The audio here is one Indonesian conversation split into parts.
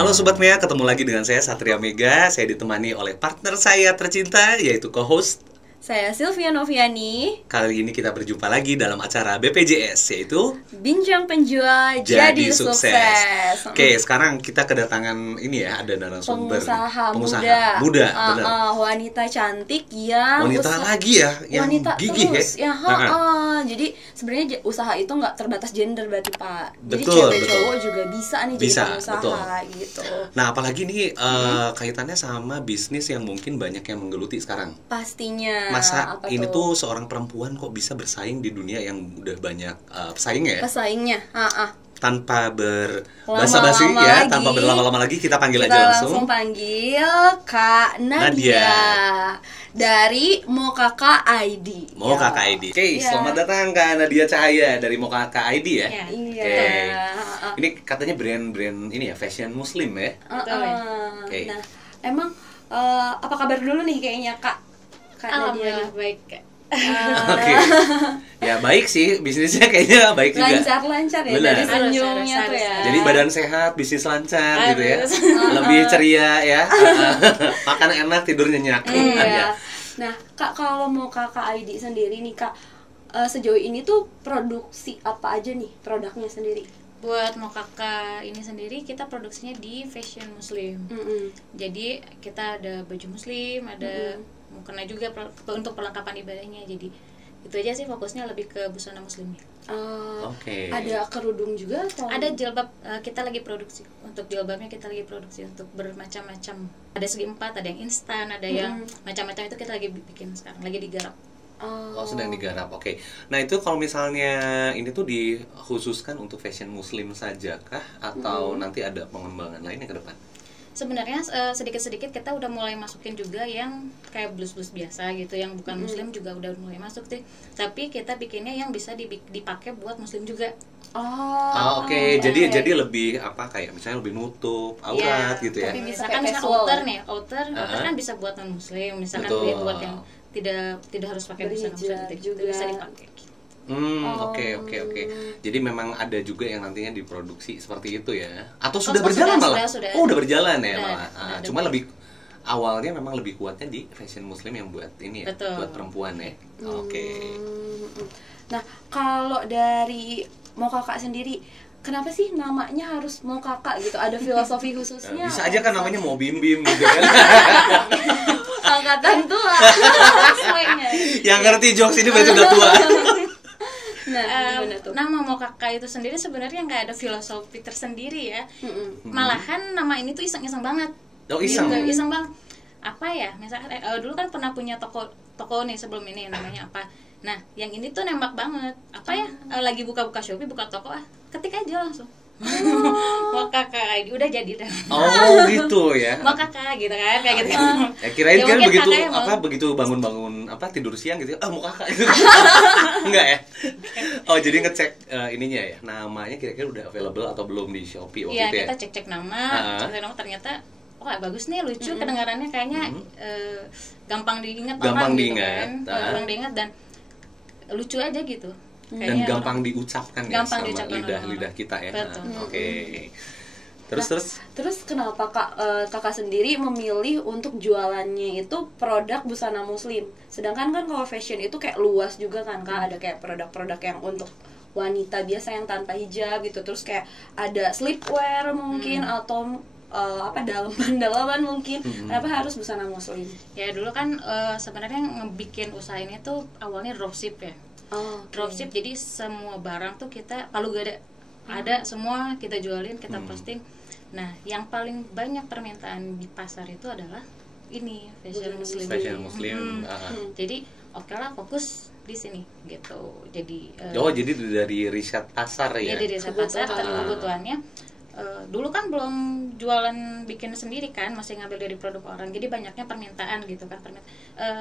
Halo Sobat Mea, ketemu lagi dengan saya Satria Mega. Saya ditemani oleh partner saya tercinta, yaitu co-host. Saya Sylvia Noviani. Kali ini kita berjumpa lagi dalam acara BPJS, yaitu Bincang Penjual Jadi Sukses. Oke, sekarang kita kedatangan ini ya, ada narasumber Pengusaha muda, benar. Wanita cantik yang lagi ya, yang wanita gigih terus, ya. Jadi sebenarnya usaha itu nggak terbatas gender berarti Pak. Jadi Betul, cewek betul. cowok juga bisa nih jadi pengusaha betul. gitu. Nah, apalagi nih kaitannya sama bisnis yang mungkin banyak yang menggeluti sekarang. Pastinya. Masa apa ini tuh seorang perempuan kok bisa bersaing di dunia yang udah banyak pesaingnya ya? Pesaingnya. Tanpa berbasa-basi ya, tanpa berlama-lama lagi, kita panggil aja langsung. Panggil Kak Nadia dari Mokaka ID. Mokaka ID. Oke, selamat datang Kak Nadia Cahaya dari Mokaka ID ya. Iya. Ini katanya brand-brand ini ya, fashion muslim ya. Nah, emang apa kabar dulu nih kayaknya Kak Nadia? Baik Kak. Oke. Ya baik sih, bisnisnya kayaknya baik juga. Lancar-lancar ya. Benar. Dari senyumnya tuh ya. Jadi badan sehat, bisnis lancar gitu ya. Lebih ceria ya. Makan enak, tidur nyenyak. Iya. Nah, Kak, kalau mau Kakak ID sendiri nih Kak, sejauh ini tuh produksi apa aja nih produknya sendiri? Buat Mokaka ini sendiri kita produksinya di fashion muslim. Jadi kita ada baju muslim, ada mukena juga untuk perlengkapan ibadahnya. Jadi itu aja sih, fokusnya lebih ke busana muslimnya. Ada kerudung juga atau? Ada jilbab, kita lagi produksi. Untuk jilbabnya kita lagi produksi untuk bermacam-macam. Ada segi empat, ada yang instan, ada yang macam-macam, itu kita lagi bikin sekarang, lagi digarap. Sedang digarap. Oke. Nah, itu kalau misalnya ini tuh dikhususkan untuk fashion muslim saja kah, atau nanti ada pengembangan lainnya ke depan? Sebenarnya sedikit-sedikit kita udah mulai masukin juga yang kayak blus-blus biasa gitu, yang bukan muslim juga udah mulai masuk sih. Tapi kita bikinnya yang bisa dipakai buat muslim juga. Oke. Jadi lebih apa, kayak misalnya lebih nutup aurat gitu ya. Tapi bisa Misalkan outer kan bisa buat non muslim, misalkan Betul. buat yang tidak harus pakai busana muslim juga bisa dipakai. Oke. Jadi memang ada juga yang nantinya diproduksi seperti itu ya? Atau sudah berjalan malah? Sudah. Oh, udah berjalan ya malah. Udah Cuma lebih awalnya memang lebih kuatnya di fashion muslim yang buat ini ya, Betul. buat perempuan ya. Oke. Nah, kalau dari Mokaka sendiri, kenapa sih namanya harus Mokaka gitu? Ada filosofi khususnya? Bisa aja kan namanya mau bim-bim gitu kan. Angkatan tua. Yang ngerti jokes ini berarti udah tua. Nah, gimana tuh? Nama Mokaka itu sendiri sebenarnya nggak ada filosofi tersendiri ya. Malahan nama ini tuh iseng-iseng banget. Iseng? Gitu, iseng banget. Apa ya, misalkan dulu kan pernah punya toko nih sebelum ini, namanya apa. Nah, yang ini tuh nembak banget. Apa ya, lagi buka-buka Shopee, buka toko, ketik aja langsung. Mokaka, udah jadi dah. Oh gitu ya. Mokaka gitu kan, kayak gitu. Ya kirain kan mungkin begitu kakaknya begitu bangun-bangun tidur siang gitu. Mau kakak gitu. Enggak ya? Oh, jadi ngecek ininya ya. Namanya kira-kira udah available atau belum di Shopee waktu Iya, itu ya? kita cek-cek nama, ternyata bagus nih, lucu, kedengarannya kayaknya gampang diingat Gampang orang diingat. gitu kan. Gampang diingat dan lucu aja gitu. Dan gampang diucapkan ya gampang sama diucapkan lidah kita ya. Betul. Oke. Terus kenapa kakak sendiri memilih untuk jualannya itu produk busana muslim? Sedangkan kan kalau fashion itu kayak luas juga kan Kak, ada kayak produk-produk yang untuk wanita biasa yang tanpa hijab gitu, terus kayak ada sleepwear mungkin atau dalaman mungkin. Kenapa harus busana muslim? Ya dulu kan sebenarnya ngebikin usaha ini tuh awalnya dropship ya. Dropship, jadi semua barang tuh kita palu gada ada semua kita jualin, kita posting. Nah, yang paling banyak permintaan di pasar itu adalah ini fashion muslim. Jadi oke lah, fokus di sini gitu. Jadi jadi dari riset pasar ya. Jadi riset pasar dan kebutuhannya. Dulu kan belum jualan bikin sendiri kan, masih ngambil dari produk orang, jadi banyaknya permintaan gitu kan,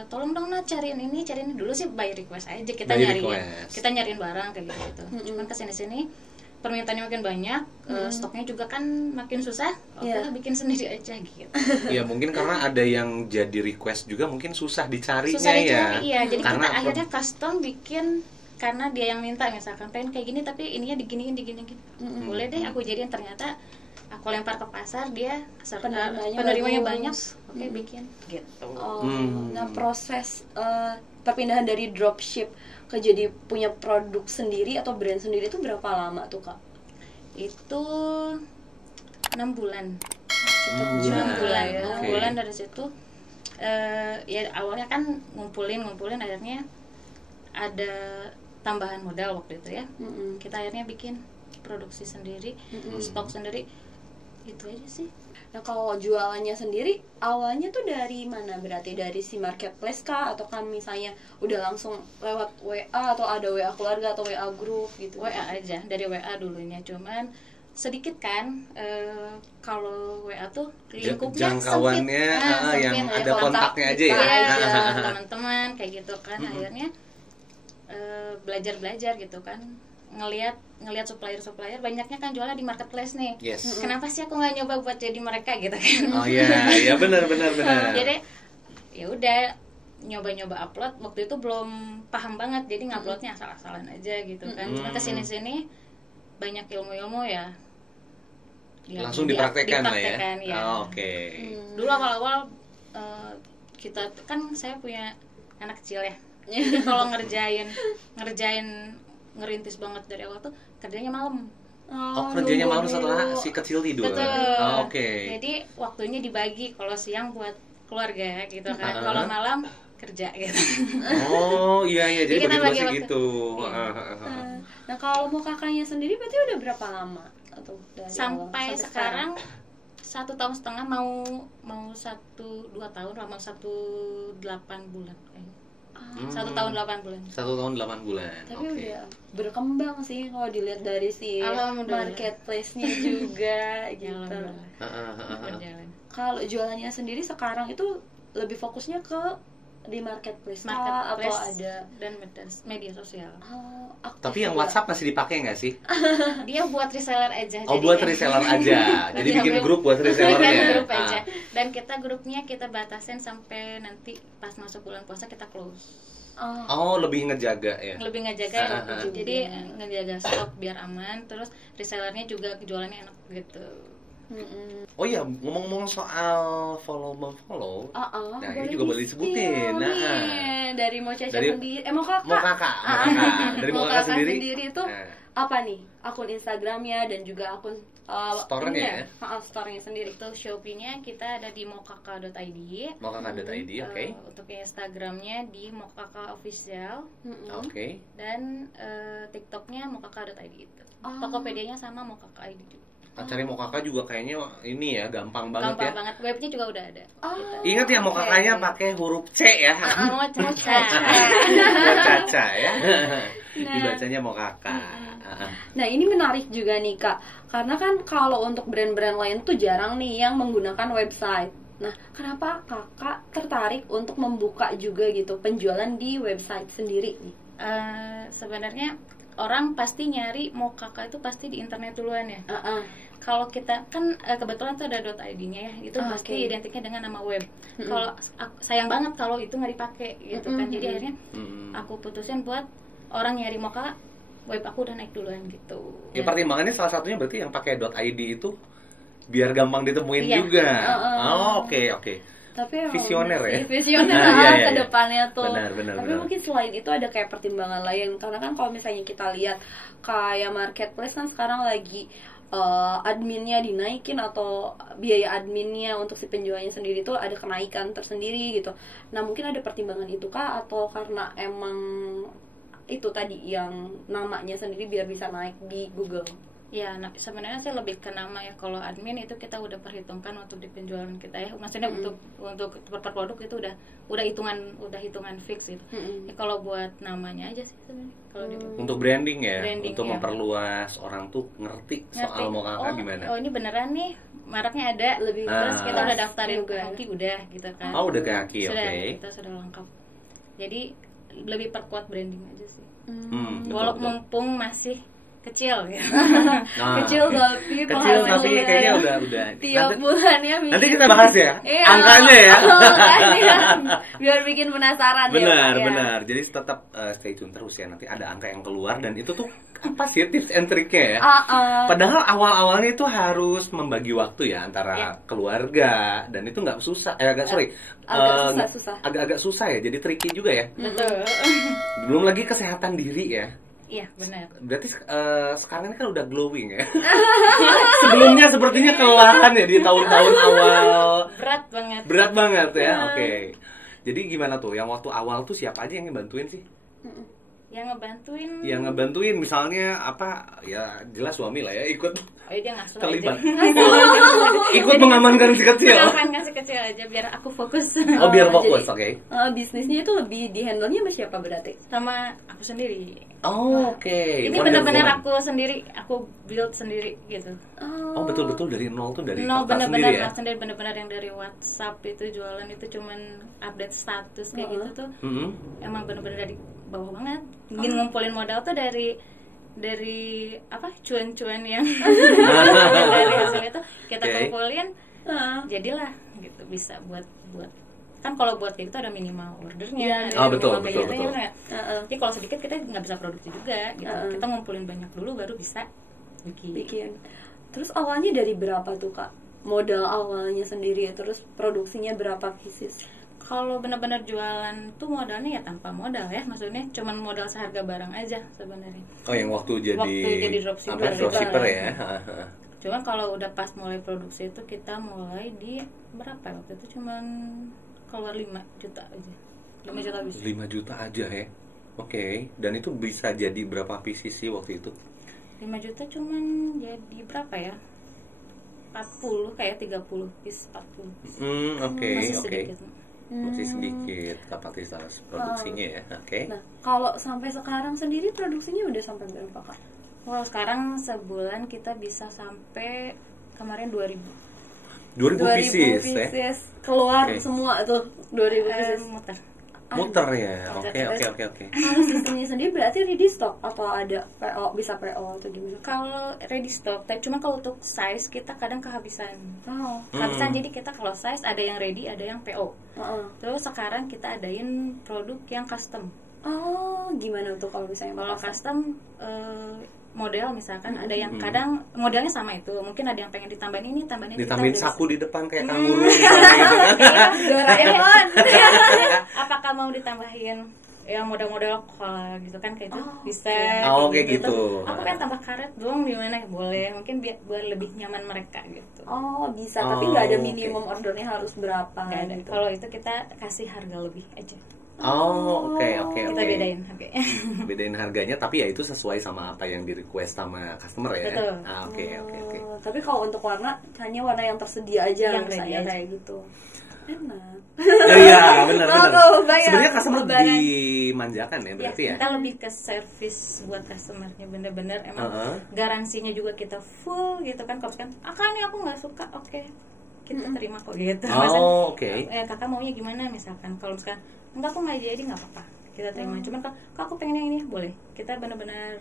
tolong dong cariin ini dulu sih by request aja, kita nyariin barang kayak gitu. Cuman kesini permintaannya makin banyak, stoknya juga kan makin susah, oke bikin sendiri aja gitu. Iya, mungkin karena ada yang jadi request juga mungkin susah dicarinya iya, jadi karena kita akhirnya custom bikin karena dia yang minta, misalkan pengen kayak gini tapi ininya diginiin boleh deh aku jadiin, ternyata aku lempar ke pasar, dia bagus. penerimanya banyak, oke bikin gitu. Nah proses perpindahan dari dropship ke jadi punya produk sendiri atau brand sendiri itu berapa lama tuh Kak? Itu 6 bulan. 6 bulan, ya. 6 bulan dari situ. Ya awalnya kan ngumpulin akhirnya ada tambahan modal waktu itu ya. Kita akhirnya bikin produksi sendiri, stok sendiri, itu aja sih. Nah kalau jualannya sendiri awalnya tuh dari mana? Berarti dari si marketplace kah? Atau kan misalnya udah langsung lewat WA atau ada WA keluarga atau WA grup gitu? WA aja, dari WA dulunya, cuman sedikit kan kalau WA tuh lingkupnya jangkauannya sempit, yang ya, ada kontaknya aja ya. Teman-teman kayak gitu kan. Akhirnya belajar gitu kan, ngelihat supplier banyaknya kan jualnya di marketplace nih. Kenapa sih aku nggak nyoba buat jadi mereka gitu kan? Oh iya benar. Jadi ya udah nyoba upload, waktu itu belum paham banget, jadi nguploadnya asal-asalan aja gitu kan. Cuma kesini banyak ilmu ya langsung dipraktekkan lah ya. Oke. Dulu awal-awal kita kan, saya punya anak kecil ya. Jadi kalau ngerjain ngerintis banget dari awal tuh kerjanya malam. Kerjanya malam setelah si kecil tidur. Oke. Jadi waktunya dibagi, kalau siang buat keluarga gitu kan. Kalau malam kerja gitu. Iya jadi bagi-bagi gitu. Nah kalau mau kakaknya sendiri berarti udah berapa lama atau dari sampai sekarang 1,5 tahun, mau 1-2 tahun, mau 1-8 bulan kayaknya. 1 tahun 8 bulan. 1 tahun 8 bulan. Tapi udah berkembang sih kalau dilihat dari si marketplace-nya juga gitu. Kalau jualannya sendiri sekarang itu lebih fokusnya ke di marketplace atau ada dan media sosial. Tapi yang WhatsApp masih dipakai nggak sih? Dia buat reseller aja. Buat reseller aja. Jadi bikin grup buat resellernya. Grup aja. Dan grupnya kita batasin sampai nanti pas masuk bulan puasa kita close. Lebih ngejaga ya. Jadi ngejaga stok biar aman. Terus resellernya juga jualannya enak gitu. Oh iya, ngomong-ngomong soal follow, nah ini juga boleh disebutin. Dari Mo Caca sendiri, Mo Kakak. Dari Mo Kakak sendiri itu apa nih? Akun Instagramnya dan juga akun store-nya ya? Store-nya sendiri. Itu Shopee-nya kita ada di mokaka.id. Mokaka.id, oke. Untuk Instagramnya di mokaka official. Oke. Dan TikToknya mokaka.id itu. Tokopedia-nya sama mokaka.id juga. Cari Mokaka juga kayaknya ini ya gampang banget. Gampang banget, webnya juga udah ada. Gitu. Ingat ya Mokakanya pakai huruf C ya. Mau Caca. Buat Caca ya. Dibacanya Mokaka. Nah ini menarik juga nih Kak, karena kan kalau untuk brand-brand lain tuh jarang nih yang menggunakan website. Nah kenapa Kakak tertarik untuk membuka juga gitu penjualan di website sendiri nih? Sebenarnya orang pasti nyari Mokaka itu pasti di internet duluan ya. Kalau kita kan kebetulan tuh ada .id-nya ya, itu pasti identiknya dengan nama web. Kalau sayang banget kalau itu nggak dipakai gitu kan. Jadi akhirnya aku putusin buat orang nyari Mokaka, web aku udah naik duluan gitu. Ya pertimbangannya salah satunya berarti yang pakai .id itu biar gampang ditemuin juga. Oke. Tapi visioner ya. Visioner ke depannya tuh. Benar. Tapi mungkin selain itu ada kayak pertimbangan lain, karena kan kalau misalnya kita lihat kayak marketplace kan sekarang lagi adminnya dinaikin atau biaya adminnya untuk si penjualnya sendiri tuh ada kenaikan tersendiri gitu. Nah mungkin ada pertimbangan itu kah, atau karena emang itu tadi yang namanya sendiri biar bisa naik di Google? Ya, sebenarnya sih lebih ke nama ya. Kalau admin itu kita udah perhitungkan untuk di penjualan kita ya. Maksudnya untuk per produk itu udah hitungan fix gitu. Ya, kalau buat namanya aja sih sebenarnya. Kalau untuk branding ya, untuk memperluas orang tuh ngerti soal Mokaka gimana. Oh ini beneran nih, mereknya ada. Terus kita udah daftarin ke Haki udah gitu kan. Udah ke Haki, oke. Kita sudah lengkap. Jadi lebih perkuat branding aja sih. Betul. Walaupun mumpung masih kecil ya. Kecil tapi kayaknya udah tiap bulannya nanti kita bahas ya iya, angkanya ya. Makanya, biar bikin penasaran ya. Benar. Jadi tetap stay tune terus ya, nanti ada angka yang keluar dan itu tuh apa sih tips and triknya ya. Padahal awal-awalnya itu harus membagi waktu ya antara keluarga dan itu nggak susah agak susah ya, jadi tricky juga ya. Betul. Belum lagi kesehatan diri ya. Iya, benar. Berarti sekarang ini kan udah glowing ya. Sebelumnya sepertinya kelelahan ya di tahun-tahun awal. Berat banget ya. Oke. Jadi gimana tuh? Yang waktu awal tuh siapa aja yang ngebantuin sih? Yang ngebantuin misalnya apa? Ya jelas suami lah ya ikut. Dia ngasuh terlibat. aja. Ikut mengamankan si kecil. Mengamankan si kecil aja biar aku fokus. Oh, biar fokus, oke. Bisnisnya itu lebih di handle-nya sama siapa berarti? Sama aku sendiri. Oh, oke. Ini benar-benar aku sendiri, aku build sendiri gitu. Oh, betul-betul dari nol tuh dari nol, kertas benar-benar sendiri ya? sendiri, benar-benar yang dari WhatsApp itu jualan itu cuman update status kayak gitu tuh. Emang benar-benar dari bawah banget. Ingin ngumpulin modal tuh dari apa cuan-cuan yang dari hasil itu kita kumpulin, jadilah gitu bisa buat kan kalau buat kayak gitu ada minimal ordernya. Betul. Jadi kalau sedikit kita nggak bisa produksi juga gitu. Kita ngumpulin banyak dulu baru bisa bikin. Terus awalnya dari berapa tuh Kak? Modal awalnya sendiri, terus produksinya berapa pieces? Kalau benar-benar jualan tuh modalnya ya tanpa modal ya, maksudnya cuman modal seharga barang aja sebenarnya. Oh, yang waktu jadi dropshipper ya. Cuman kalau udah pas mulai produksi itu kita mulai di berapa waktu itu cuman keluar 5 juta aja. 5 juta bisa. 5 juta aja ya. Oke. Dan itu bisa jadi berapa pieces sih waktu itu? 5 juta cuman jadi berapa ya? 40 kayak 30 piece, 40 piece. Oke. Sedikit. Masih sedikit kapasitas produksinya ya. Oke. Nah, kalau sampai sekarang sendiri produksinya udah sampai berapa Kak? Kalau sekarang sebulan kita bisa sampai kemarin 2000 pieces ya? Keluar semua tuh 2000 pieces muter ya. Oke. Kalau sistemnya sendiri berarti ready stock atau ada PO, bisa PO atau gimana? Kalau ready stock, cuma kalau untuk size kita kadang kehabisan. Kehabisan, jadi kita kalau size ada yang ready, ada yang PO. Terus sekarang kita adain produk yang custom. Gimana tuh kalau misalnya? Kalau custom model misalkan ada yang kadang modelnya sama itu, mungkin ada yang pengen ditambahin ini, ditambahin sapu di depan kayak kanguru gitu kan. Doraemon. Apakah mau ditambahin yang model-model koala gitu kan kayak itu bisa. Kayak gitu. Aku pengen tambah karet dong, gimana? Boleh, mungkin biar lebih nyaman mereka gitu. Bisa, tapi nggak ada minimum ordernya harus berapa. Nggak ada. Gitu. Kalau itu kita kasih harga lebih aja. Oke. Kita bedain Bedain harganya, tapi ya itu sesuai sama apa yang di request sama customer ya. Betul. Oke. Tapi kalau untuk warna hanya warna yang tersedia aja, yang misalnya kayak gitu. Enak. Iya, benar. Sebenarnya customer dimanjakan ya berarti ya. Kita lebih ke service buat customernya, bener-bener emang garansinya juga kita full gitu kan. Kalau kan, ini aku nggak suka, oke. Kita terima kok gitu. Kakak maunya gimana misalkan? Kalau misalkan enggak, aku nggak jadi, nggak apa-apa, kita terima. Cuman kak aku pengen yang ini, boleh. Kita benar-benar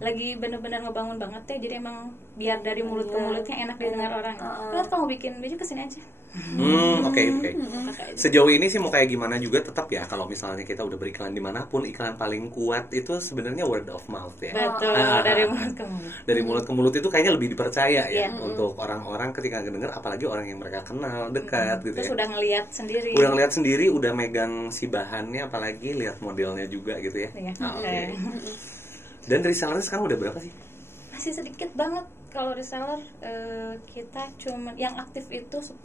lagi benar-benar ngebangun banget ya, jadi emang biar dari mulut ke mulutnya enak didengar orang. Lihat kamu bikin baju kesini aja. Oke. Sejauh ini sih mau kayak gimana juga tetap ya, kalau misalnya kita udah beriklan dimanapun, iklan paling kuat itu sebenarnya word of mouth ya. Betul, dari mulut ke mulut. Dari mulut ke mulut itu kayaknya lebih dipercaya ya untuk orang-orang ketika dengar, apalagi orang yang mereka kenal dekat gitu. Terus ya. udah ngelihat sendiri, udah megang si bahannya, apalagi lihat modelnya juga gitu ya. Oke. Dan reseller sekarang udah berapa sih? Masih sedikit banget. Kalau reseller kita cuma yang aktif itu 10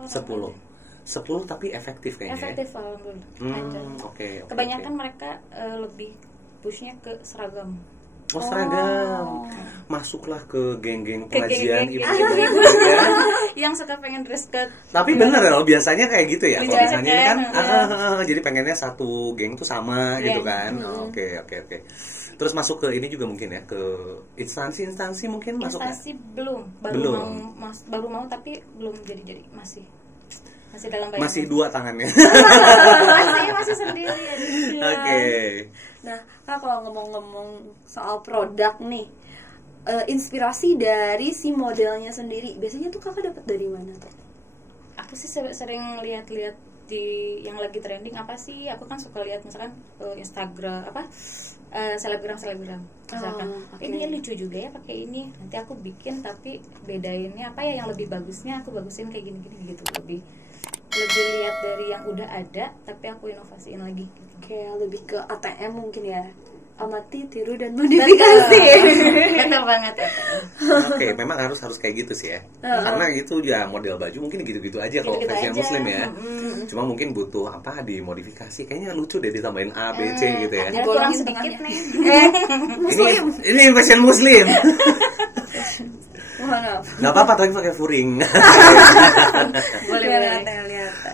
orang. 10 tapi efektif kayaknya. Efektif alhamdulillah. Oke. Kebanyakan mereka lebih pushnya ke seragam. Seragam. Masuklah ke geng-geng pengajian ibu-ibu yang suka pengen dress code. Tapi bener loh, biasanya kayak gitu ya. Kalau misalnya ini kan jadi pengennya satu geng tuh sama gitu kan. Oke. Terus masuk ke ini juga mungkin ya, ke instansi mungkin masuk. Instansi belum, baru mau tapi belum jadi masih. Masih dalam bayangan. Masih 2 tangannya. masih sendiri. Oke. Nah, Kak, kalau ngomong-ngomong soal produk nih, inspirasi dari si modelnya sendiri, biasanya tuh Kakak dapat dari mana tuh? Aku sih sering lihat-lihat di yang lagi trending apa sih. Aku kan suka lihat misalkan Instagram selebgram misalkan ini lucu juga ya pakai ini, nanti aku bikin tapi bedainnya apa ya, yang lebih bagusnya aku bagusin kayak gini gitu. Lebih lihat dari yang udah ada tapi aku inovasiin lagi gitu. Kayak lebih ke ATM mungkin ya, amati, tiru, dan modifikasi. Betul banget. Oke, memang harus kayak gitu sih ya. Karena itu ya model baju mungkin gitu-gitu aja kalau versi muslim ya. Cuma mungkin butuh apa dimodifikasi. Kayaknya lucu deh ditambahin A, B, C gitu ya. Ada kurang sedikit nih. Muslim. Ini fashion muslim. Maaf. Nggak apa-apa tapi pakai furing. Boleh.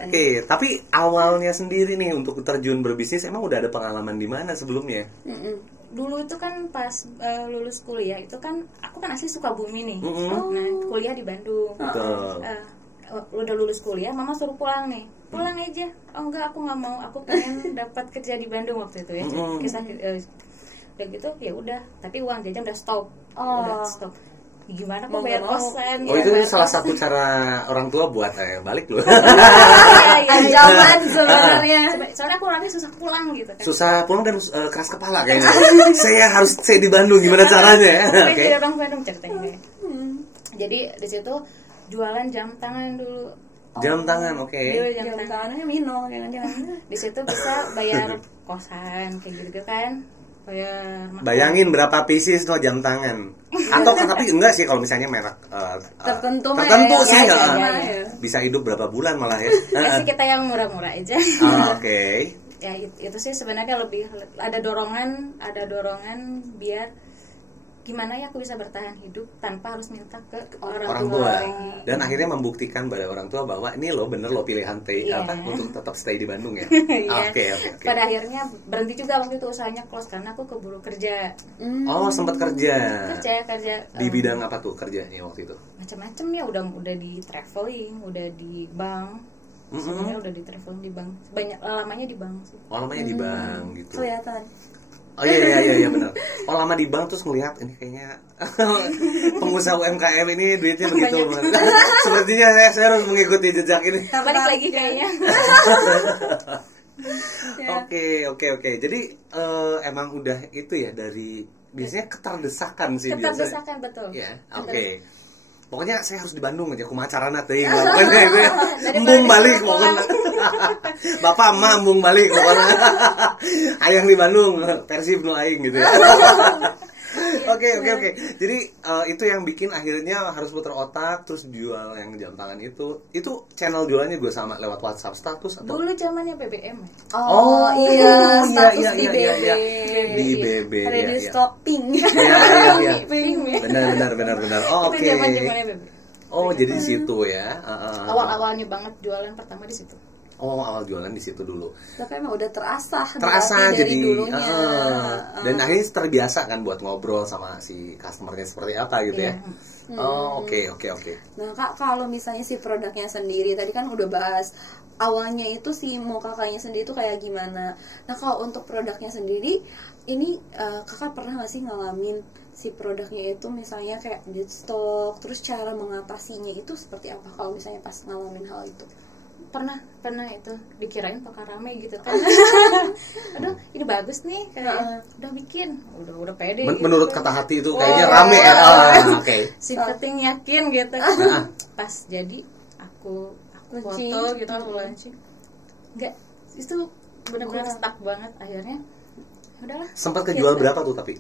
Oke, tapi awalnya sendiri nih untuk terjun berbisnis emang udah ada pengalaman di mana sebelumnya? Dulu itu kan pas lulus kuliah itu kan aku kan asli Sukabumi nih. Nah, kuliah di Bandung. Betul. Udah lulus kuliah, mama suruh pulang nih. Pulang aja. Oh enggak, aku nggak mau. Aku pengen dapat kerja di Bandung waktu itu ya. Kisah udah gitu ya udah, tapi uang jajan udah stop. Udah stop. Gimana kok bayar kosan? Oh, itu salah satu cara orang tua buat balik loh. Ancaman sebenarnya. Soalnya aku orangnya susah pulang gitu kan. Susah pulang dan keras kepala kayaknya. Saya harus stay di Bandung, gimana caranya? Oke. Jadi orang Bandung ceritanya. Jadi di situ jualan jam tangan dulu. Jam tangan, oke. Jam tangannya Mino, jangan-jangan. Di situ bisa bayar kosan kayak gitu kan. Bayangin berapa pieces no jam tangan. Atau tapi enggak sih kalau misalnya merek tertentu sih ya. Bisa hidup berapa bulan malah ya. Ya sih kita yang murah-murah aja. Oke. Ya itu sih sebenarnya lebih ada dorongan biar gimana ya aku bisa bertahan hidup tanpa harus minta ke orang tua. Dan akhirnya membuktikan pada orang tua bahwa ini lo bener lo pilihan untuk tetap stay di Bandung ya. Oke. Pada akhirnya berhenti juga waktu itu usahanya close karena aku keburu kerja. Oh, sempat kerja. Kerja. Di bidang apa tuh kerjanya waktu itu? Macam-macam ya, udah di traveling, udah di bank. Sebenarnya udah di traveling di bank. Lamanya di bank sih. Oh, lamanya di bank gitu. Kelihatan. Oh iya benar. Oh, lama di bank terus ngelihat ini kayaknya pengusaha UMKM ini duitnya begitu. Sepertinya saya harus mengikuti jejak ini. Balik lagi kayaknya. Oke. Jadi emang udah itu ya dari biasanya keterdesakan sih biasanya. Keterdesakan betul. Ya, oke. Pokoknya saya harus di Bandung aja kumacarana teuing. Pokoknya itu ya. Embung balik pokoknya. Bapak emak embung balik pokoknya. Hayang di Bandung, Persib nu aing gitu ya. Oke. Jadi itu yang bikin akhirnya harus putar otak terus jual yang jam tangan itu. Itu channel jualannya gue sama lewat WhatsApp status atau? Dulu zamannya BBM. Oh iya, status di BB. Di BB. Ada di stok pink. Iya. Pink. Benar. Oh, oke. Itu zamannya BB. Oh, jadi di situ ya. Awal-awalnya banget jualan pertama di situ. Oh, awal jualan di situ dulu. Tapi emang udah terasa jadi dulunya. Dan akhirnya terbiasa kan buat ngobrol sama si customernya seperti apa gitu ya. Oh, oke. Nah, Kak, kalau misalnya si produknya sendiri tadi kan udah bahas awalnya itu si mau kakaknya sendiri itu kayak gimana. Nah, kalau untuk produknya sendiri ini kakak pernah nggak sih ngalamin si produknya itu misalnya kayak dead stock, terus cara mengatasinya itu seperti apa kalau misalnya pas ngalamin hal itu? Pernah itu dikirain bakal rame gitu kan. Aduh, ini bagus nih kayak udah bikin udah pede gitu. Menurut kata hati itu kayaknya rame ya. Oke. Si Peting yakin gitu. Pas jadi aku foto gitu, aku launching. Enggak, itu benar-benar stuck banget akhirnya. Udahlah. Sempat kejual berapa tuh tapi?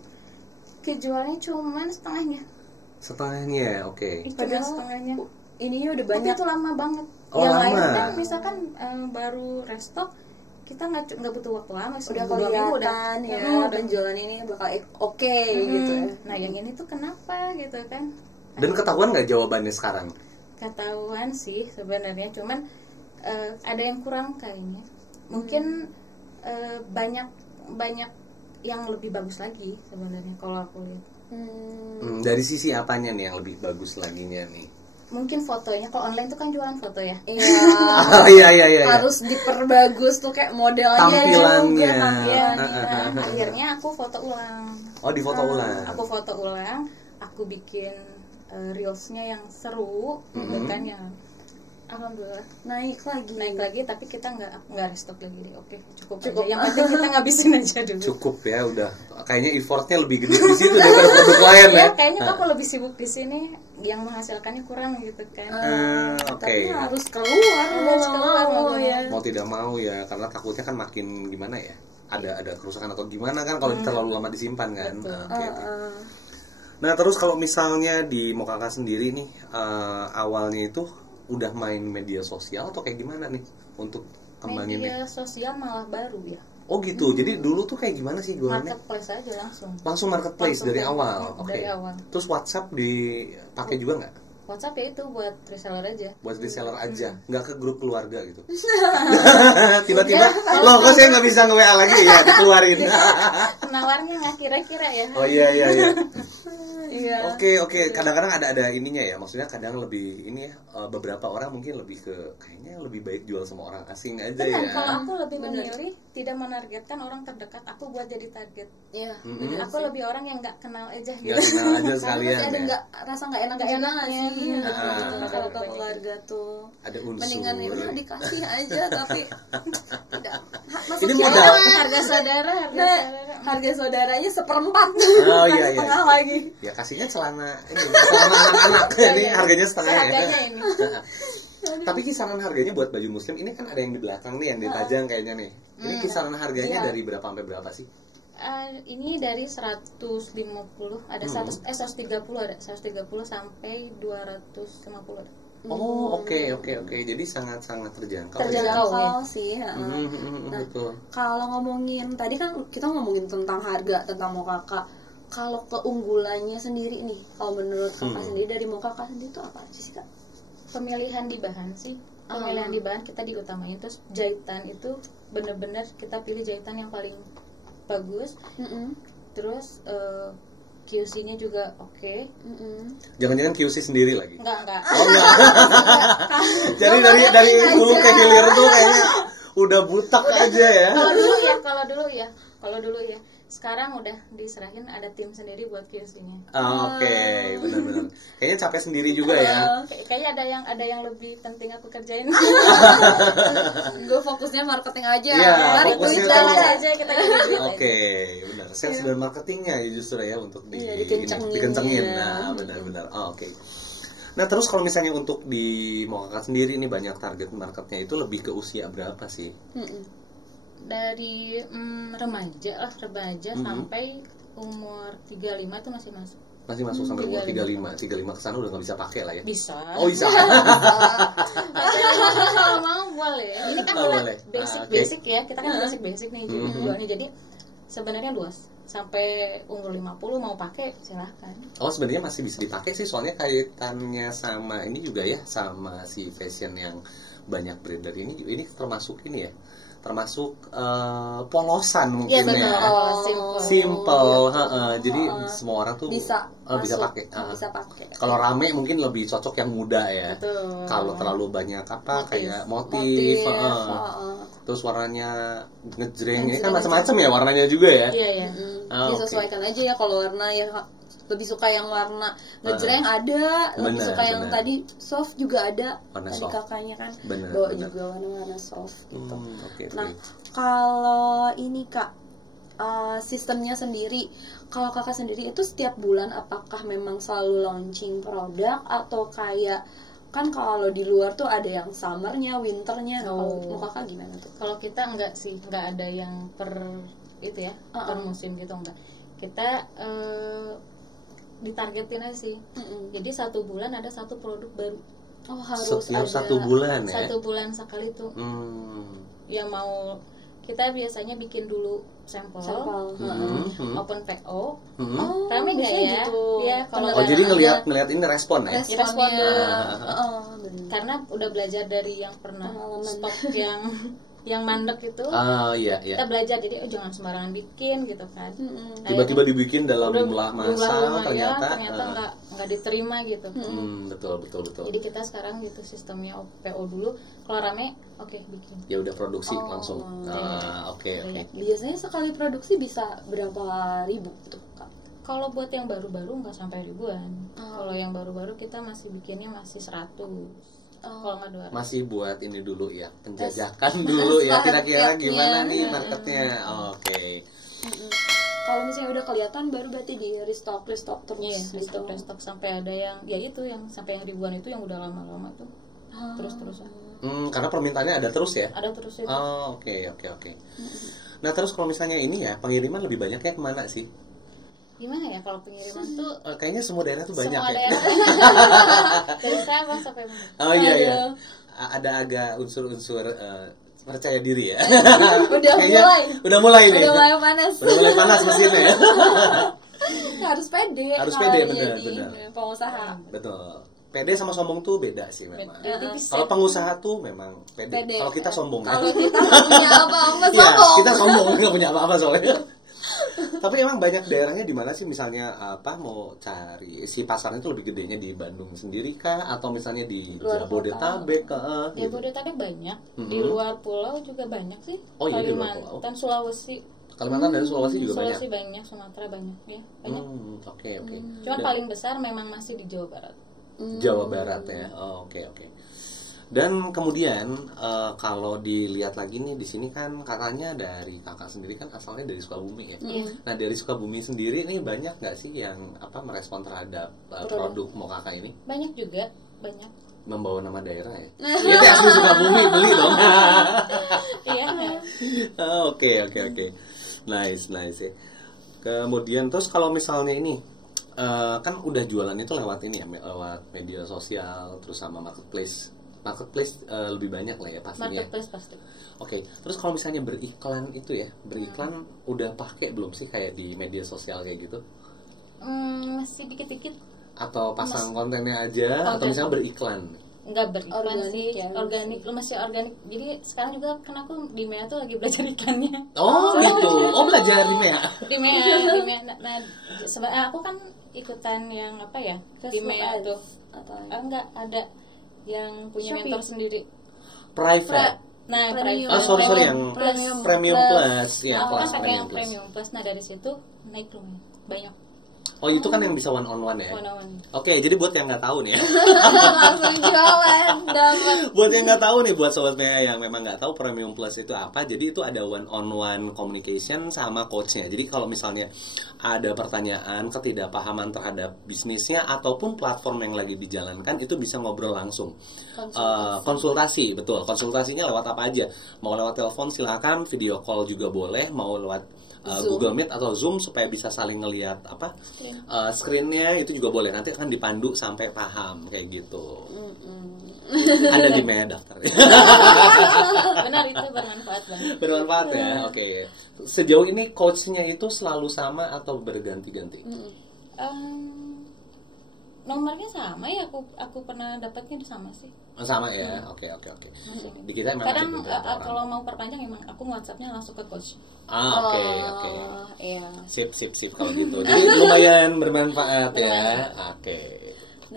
Kejualnya cuman setengahnya. Oke. Padahal setengahnya. Ininya udah banyak. Tapi itu lama banget. Oh, yang lama. lain kan misalkan baru restock, kita nggak butuh waktu lama, udah kelihatan ya penjualan ini bakal oke gitu ya. Nah yang ini tuh kenapa gitu kan? Dan ketahuan nggak jawabannya sekarang? Ketahuan sih sebenarnya, cuman ada yang kurang kayaknya. Mungkin banyak yang lebih bagus lagi sebenarnya kalau aku lihat. Dari sisi apanya nih yang lebih bagus laginya nih? mungkin fotonya, kalau online tuh kan jualan foto ya. Iya. Harus diperbagus tuh kayak modelnya tampilannya. Akhirnya aku foto ulang. Oh, di foto ulang. Aku foto ulang, aku bikin reelsnya yang seru, gitu kan, yang alhamdulillah naik lagi, tapi kita nggak restock lagi. Oke, cukup aja. Yang penting kita ngabisin aja dulu. Cukup ya, udah. Kayaknya effortnya lebih gede di situ daripada produk lain ya. Kayaknya aku lebih sibuk di sini, yang menghasilkannya kurang gitu kan. Tapi harus keluar mau tidak mau ya, karena takutnya kan makin gimana ya, ada kerusakan atau gimana kan kalau terlalu lama disimpan kan. Nah, terus kalau misalnya di Mokaka sendiri nih, awalnya itu udah main media sosial atau kayak gimana nih untuk kembangin? Media sosial malah baru ya. Oh gitu. Jadi dulu tuh kayak gimana sih jualannya? Marketplace aja langsung. Langsung marketplace dari awal. Dari awal. Terus WhatsApp dipakai juga nggak? WhatsApp ya itu buat reseller aja. Buat reseller aja, nggak ke grup keluarga gitu. Tiba-tiba, loh kok saya nggak bisa nge-WA lagi ya, dikeluarin. Penawarnya nggak kira-kira ya. Oh iya. Oke. Kadang-kadang ada ininya ya. Maksudnya kadang lebih ini ya, beberapa orang mungkin lebih ke kayaknya lebih baik jual sama orang asing aja ya. Kalau aku lebih memilih tidak menargetkan orang terdekat aku buat jadi target. Iya. Aku lebih orang yang nggak kenal aja gitu. Nggak kenal aja sekalian. Ada rasa nggak enaknya. Kalau ke keluarga tuh. Ada unsur. Mendingan itu dikasih aja tapi tidak. Ini modal. Harga saudaranya seperempat. Oh iya. Setengah lagi. Ya kasihnya celana anak-anak ini harganya setengah ya. Tapi kisaran harganya buat baju muslim ini kan ada yang di belakang nih yang dipajang kayaknya nih. Ini kisaran harganya dari berapa sampai berapa sih? Ini dari 150 ada 130 ada 130 sampai 250 ada. Oh oke. Jadi sangat terjangkau. Terjangkau sih. Betul. Kalau ngomongin tadi kan kita ngomongin tentang harga, tentang Mokaka. Kalau keunggulannya sendiri nih, kalau menurut kakak sendiri dari Mokaka sendiri itu apa aja sih kak? Pemilihan di bahan sih. Pemilihan di bahan kita diutamain. Terus jahitan itu bener-bener kita pilih jahitan yang paling bagus. Terus QC-nya juga oke. Jangan-jangan QC sendiri lagi? Enggak. Oh enggak. Jadi dari hulu ke hilir tuh kayaknya udah butak aja ya. Kalau dulu ya. Sekarang udah diserahin, ada tim sendiri buat QC-nya. Oke, benar-benar. Kayaknya capek sendiri juga ya. Kayaknya ada yang lebih penting aku kerjain. Gue fokusnya marketing aja. Iya, fokusnya aja kita gitu. Oke, benar. Sales dan marketingnya justru ya untuk dikencengin. Nah, benar-benar. Oke. Nah, terus kalau misalnya untuk di Mokaka sendiri ini banyak target marketnya itu lebih ke usia berapa sih? Dari remaja sampai umur 35 itu masih masuk sampai umur 35 kesana udah nggak bisa pakai lah ya. Bisa. Oh bisa. Kalau mau boleh. Ini kan basic ya, kita kan basic nih jualnya. Jadi sebenarnya luas. Sampai umur 50 mau pakai silahkan. Oh sebenarnya masih bisa dipakai sih, soalnya kaitannya sama ini juga ya, sama si fashion yang banyak beredar ini termasuk ini ya, termasuk polosan mungkin ya. Simple. Jadi semua orang tuh bisa pakai. Kalau rame mungkin lebih cocok yang muda ya. Kalau terlalu banyak kayak motif. Terus warnanya ngejreng, ini kan macam-macam ya warnanya juga ya. Iya. Disesuaikan aja ya, kalau warna ya lebih suka yang warna ngejreng ada, lebih suka yang tadi soft juga ada. Warna tadi soft. Kakaknya kan bawa juga warna soft gitu. Nah, kalau ini kak, sistemnya sendiri, kalau kakak sendiri itu setiap bulan apakah memang selalu launching produk atau kayak kan kalau di luar tuh ada yang summernya, winternya. Kalau kakak gimana tuh? Kalau kita enggak sih, enggak ada yang per per musim gitu enggak. Kita ditargetin aja sih. Jadi 1 bulan ada 1 produk baru. Oh harus setiap ada 1 bulan ya? 1 bulan sekali tuh. Ya mau kita biasanya bikin dulu sampel. Open PO. Rame nggak ya? Gitu. Ya kalau jadi ngelihat ini respon ya? Respon. Karena udah belajar dari yang pernah stok yang yang mandek itu. Iya. Kita belajar, jadi jangan sembarangan bikin gitu kan. Tiba-tiba dibikin dalam jumlah massa ternyata nggak diterima gitu. Betul. Jadi kita sekarang gitu sistemnya PO dulu, kalau rame oke, bikin. Ya udah produksi langsung. Oke. Biasanya sekali produksi bisa berapa ribu tuh, Kak? Kalau buat yang baru-baru nggak sampai ribuan. Kalau yang baru-baru kita masih bikinnya masih 100. Kalau nggak 200. Masih buat ini dulu ya, penjajakan dulu ya, kira-kira gimana nih marketnya. Oke. Kalau misalnya udah kelihatan baru berarti di restock terus. Restock sampai ada yang ya itu yang sampai yang ribuan itu yang udah lama-lama tuh. Terus-terusan. Karena permintaannya ada terus ya? Ada terus itu. Oke. Nah, terus kalau misalnya ini ya, pengiriman lebih banyak ya kemana sih? Gimana ya kalau pengiriman tuh? Kayaknya semua daerah tuh banyak semua ya. Daerah. Dari Sabang sampai mana? Iya. Ada agak unsur-unsur percaya diri ya. Udah mulai nih. Udah mulai panas mesinnya ya. Harus pede. Benar. Pengusaha. Betul. Pede sama sombong tuh beda sih memang. Kalau pengusaha tuh memang pede. Kalau kita sombong. Kalau kita nggak punya apa-apa sombong. Iya, kita sombong nggak punya apa-apa soalnya. Tapi emang banyak daerahnya di mana sih, misalnya mau cari si pasarnya itu lebih gedenya di Bandung sendiri kah, atau misalnya di Jabodetabek kah? Jabodetabek banyak, di luar pulau juga banyak sih. Kalimantan, Sulawesi. Kalimantan dan Sulawesi juga banyak. Sulawesi banyak, Sumatera banyak ya. Banyak. Oke. Cuma paling besar memang masih di Jawa Barat. Jawa Barat ya. Oke. Dan kemudian kalau dilihat lagi nih di sini kan katanya dari kakak sendiri kan asalnya dari Sukabumi ya. Nah, dari Sukabumi sendiri nih banyak nggak sih yang merespon terhadap produk Mo Kakak ini? Banyak juga, banyak. Membawa nama daerah ya. Jadi asli Sukabumi beli dong. Iya. Oke. Nice ya. Kemudian terus kalau misalnya ini kan udah jualan itu lewat ini ya, lewat media sosial terus sama marketplace lebih banyak lah ya pastinya. Marketplace pasti. Oke. Terus kalau misalnya beriklan itu ya, udah pakai belum sih kayak di media sosial kayak gitu? Masih dikit-dikit. Atau pasang kontennya aja, atau misalnya beriklan? Enggak beriklan organik sih, ya, organik, masih organik. Jadi sekarang juga kan aku di MEA tuh lagi belajar iklannya. Oh gitu, belajar di MEA? Di MEA. Nah, sebenarnya aku kan ikutan yang apa ya, di MEA tuh. Enggak, ada yang punya mentor sendiri. Private? Nah, premium. Sorry, yang premium plus. Ya, aku kan pakai yang premium plus. Nah, dari situ naik lumayan banyak. Oh, itu kan yang bisa one on one ya? One on one. Oke, jadi buat yang nggak tahu nih ya. Langsung jualan dapat. Buat yang nggak tahu nih, buat sobat MEA yang memang nggak tahu premium plus itu apa, jadi itu ada one on one communication sama coachnya. Jadi kalau misalnya ada pertanyaan, ketidakpahaman terhadap bisnisnya ataupun platform yang lagi dijalankan, itu bisa ngobrol langsung. Konsultasi, betul. Konsultasinya lewat apa aja? Mau lewat telepon silakan, video call juga boleh, mau lewat Google Meet atau Zoom supaya bisa saling ngelihat screen-nya itu juga boleh. Nanti akan dipandu sampai paham kayak gitu. Ada di MEA daftar. Benar, itu bermanfaat banget. Bermanfaat ya. Oke. Sejauh ini coachnya itu selalu sama atau berganti-ganti? Nomornya sama ya, aku pernah dapatnya sama sih. Sama ya. Oke. Di kita emang kadang kalau mau perpanjang emang aku WhatsApp-nya langsung ke coach. Oke. Iya. Sip kalau gitu. Jadi lumayan bermanfaat ya. Oke.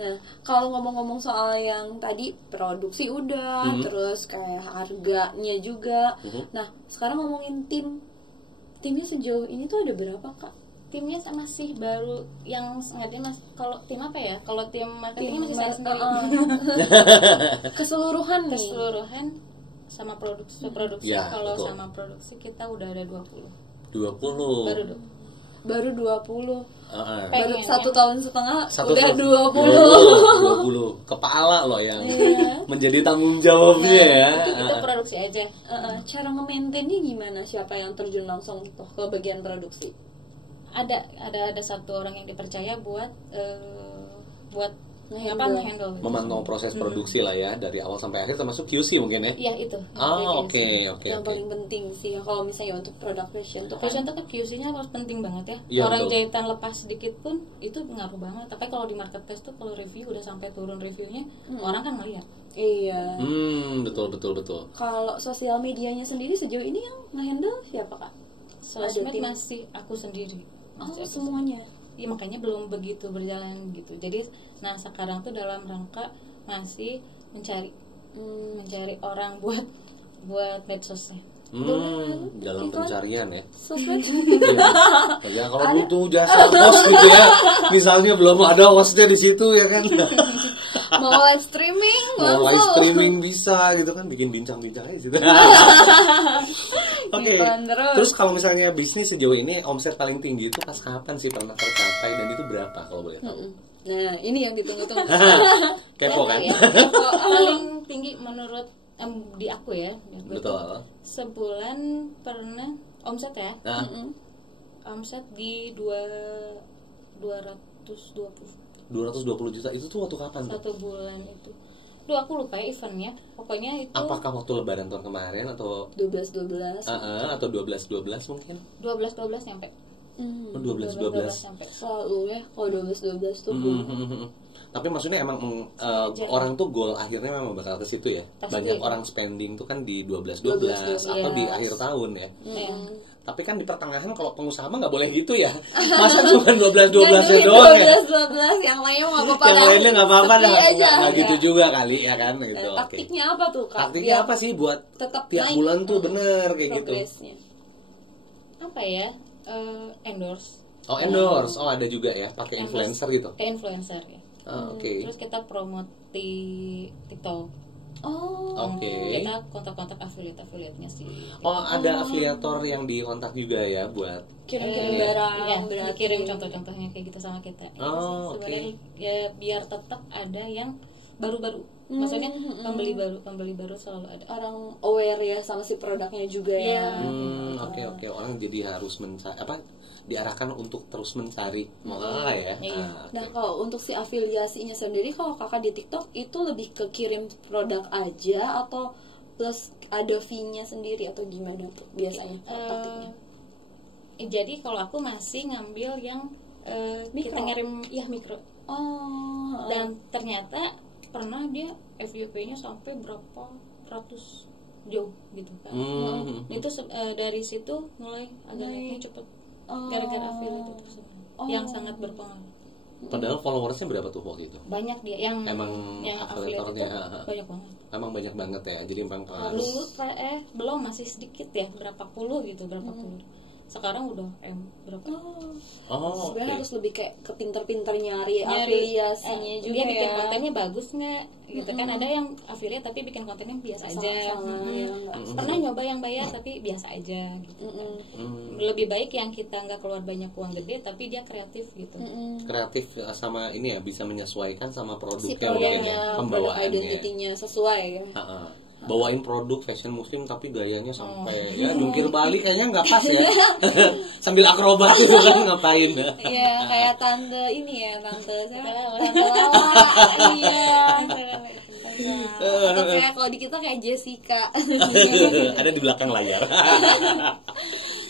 Nah, kalau ngomong-ngomong soal yang tadi produksi udah, terus kayak harganya juga. Nah, sekarang ngomongin timnya sejauh ini tuh ada berapa, Kak? Timnya masih baru yang sengaja kalau tim apa ya? Kalau tim marketingnya masih saya sendiri. Keseluruhan sama produksi ya, kalau betul. Sama produksi kita udah ada 20. Baru 20. Baru Pengen, 1 tahun setengah udah 20. Kepala loh yang menjadi tanggung jawabnya ya. Itu produksi aja. Cara nge-maintainnya gimana? Siapa yang terjun langsung ke bagian produksi? Ada satu orang yang dipercaya buat handle memantau proses produksi lah ya dari awal sampai akhir, termasuk QC mungkin ya. Iya itu. Oke. Yang paling penting sih kalau misalnya untuk produk fashion tuh fashion tuh kan QC-nya harus penting banget ya. Ya, orang betul. jahitan lepas sedikit pun itu ngaruh banget. Tapi kalau di marketplace tuh kalau review udah sampai turun reviewnya, orang kan melihat. Iya. Betul. Kalau sosial medianya sendiri sejauh ini yang nge-handle siapa Kak? Sosmed masih aku sendiri. Semuanya. Iya makanya belum begitu berjalan gitu. Jadi sekarang tuh dalam rangka masih mencari orang buat medsosnya. Dalam pencarian ya. Sosmed. Ya kalau butuh jasa host gitu ya. Misalnya belum ada hostnya di situ ya kan. Mau live streaming bisa gitu kan, bikin bincang-bincang aja gitu. Oke. Terus kalau misalnya bisnis sejauh ini omset paling tinggi itu pas kapan sih pernah tercapai dan itu berapa kalau boleh tahu? Nah, ini yang ditunggu-tunggu. Kepo kan? Paling tinggi menurut di aku ya. Betul. Sebulan pernah omset ya. Omset di 220 juta itu tuh waktu kapan? Satu bulan itu. Aku lupa ya eventnya. Pokoknya itu. Apakah waktu lebaran tahun kemarin atau 12 atau 12 mungkin? 12 sampai. 12 sampai. Selalu ya kalau 12 tuh. Tapi maksudnya emang orang tuh goal akhirnya memang bakal ke situ ya. Banyak orang spending tuh kan di 12 atau di akhir tahun ya. Tapi kan di pertengahan kalau pengusaha mah nggak boleh gitu ya. Masa cuma 12 doang ya? 12 yang lainnya nggak apa-apa. Yang lainnya nggak apa-apa dah. Nggak gitu juga kali ya kan gitu. Taktiknya apa tuh Kak? Taktiknya apa sih buat tetap tiap bulan tuh bener kayak gitu? Apa ya? Endorse. Endorse. Ada juga ya pakai influencer gitu. Influencer ya. Oke. Terus kita promote di TikTok. Oke. Kita kontak-kontak affiliate-nya sih. Ada afiliator yang dikontak juga ya buat kirim barang. Ya, kirim contoh-contohnya kayak gitu sama kita. Sebenarnya ya biar tetap ada yang baru-baru. Maksudnya pembeli baru selalu ada. Orang aware ya sama si produknya juga ya. Oke. Orang jadi harus diarahkan untuk terus mencari malah ya. Nah kalau untuk si afiliasinya sendiri, kalau kakak di TikTok itu lebih ke kirim produk aja atau plus ada fee-nya sendiri atau gimana tuh biasanya taktiknya? Jadi kalau aku masih ngambil yang kita ngirim mikro. Dan ternyata pernah dia FYP-nya sampai berapa ratus jauh gitu kan. Itu dari situ mulai agak naiknya cepet. Gara-gara affiliate itu tersebut yang sangat berpengaruh. Padahal followersnya berapa tuh waktu itu? Banyak dia yang affiliatornya banyak banget. Emang banyak banget ya. Jadi memang dulu belum, masih sedikit ya, berapa puluh. Sekarang udah berapa? Sebenarnya harus lebih kayak pinter-pinter nyari afiliasinya juga. Dia bikin kontennya bagus nggak? Gitu kan ada yang affiliate tapi bikin kontennya biasa aja. Pernah nyoba yang bayar tapi biasa aja. Gitu. Lebih baik yang kita nggak keluar banyak uang gede tapi dia kreatif gitu. Kreatif sama ini ya, bisa menyesuaikan sama produknya mungkin ya, pembawaannya. Identitinya sesuai ya. Bawain produk fashion muslim tapi gayanya sampai jungkir balik kayaknya nggak pas ya. Sambil akrobat gitu kan ngapain? Iya, kayak tante ini ya, tante Lala. Iya. Atau kayak kalau di kita kayak Jessica. Ada di belakang layar.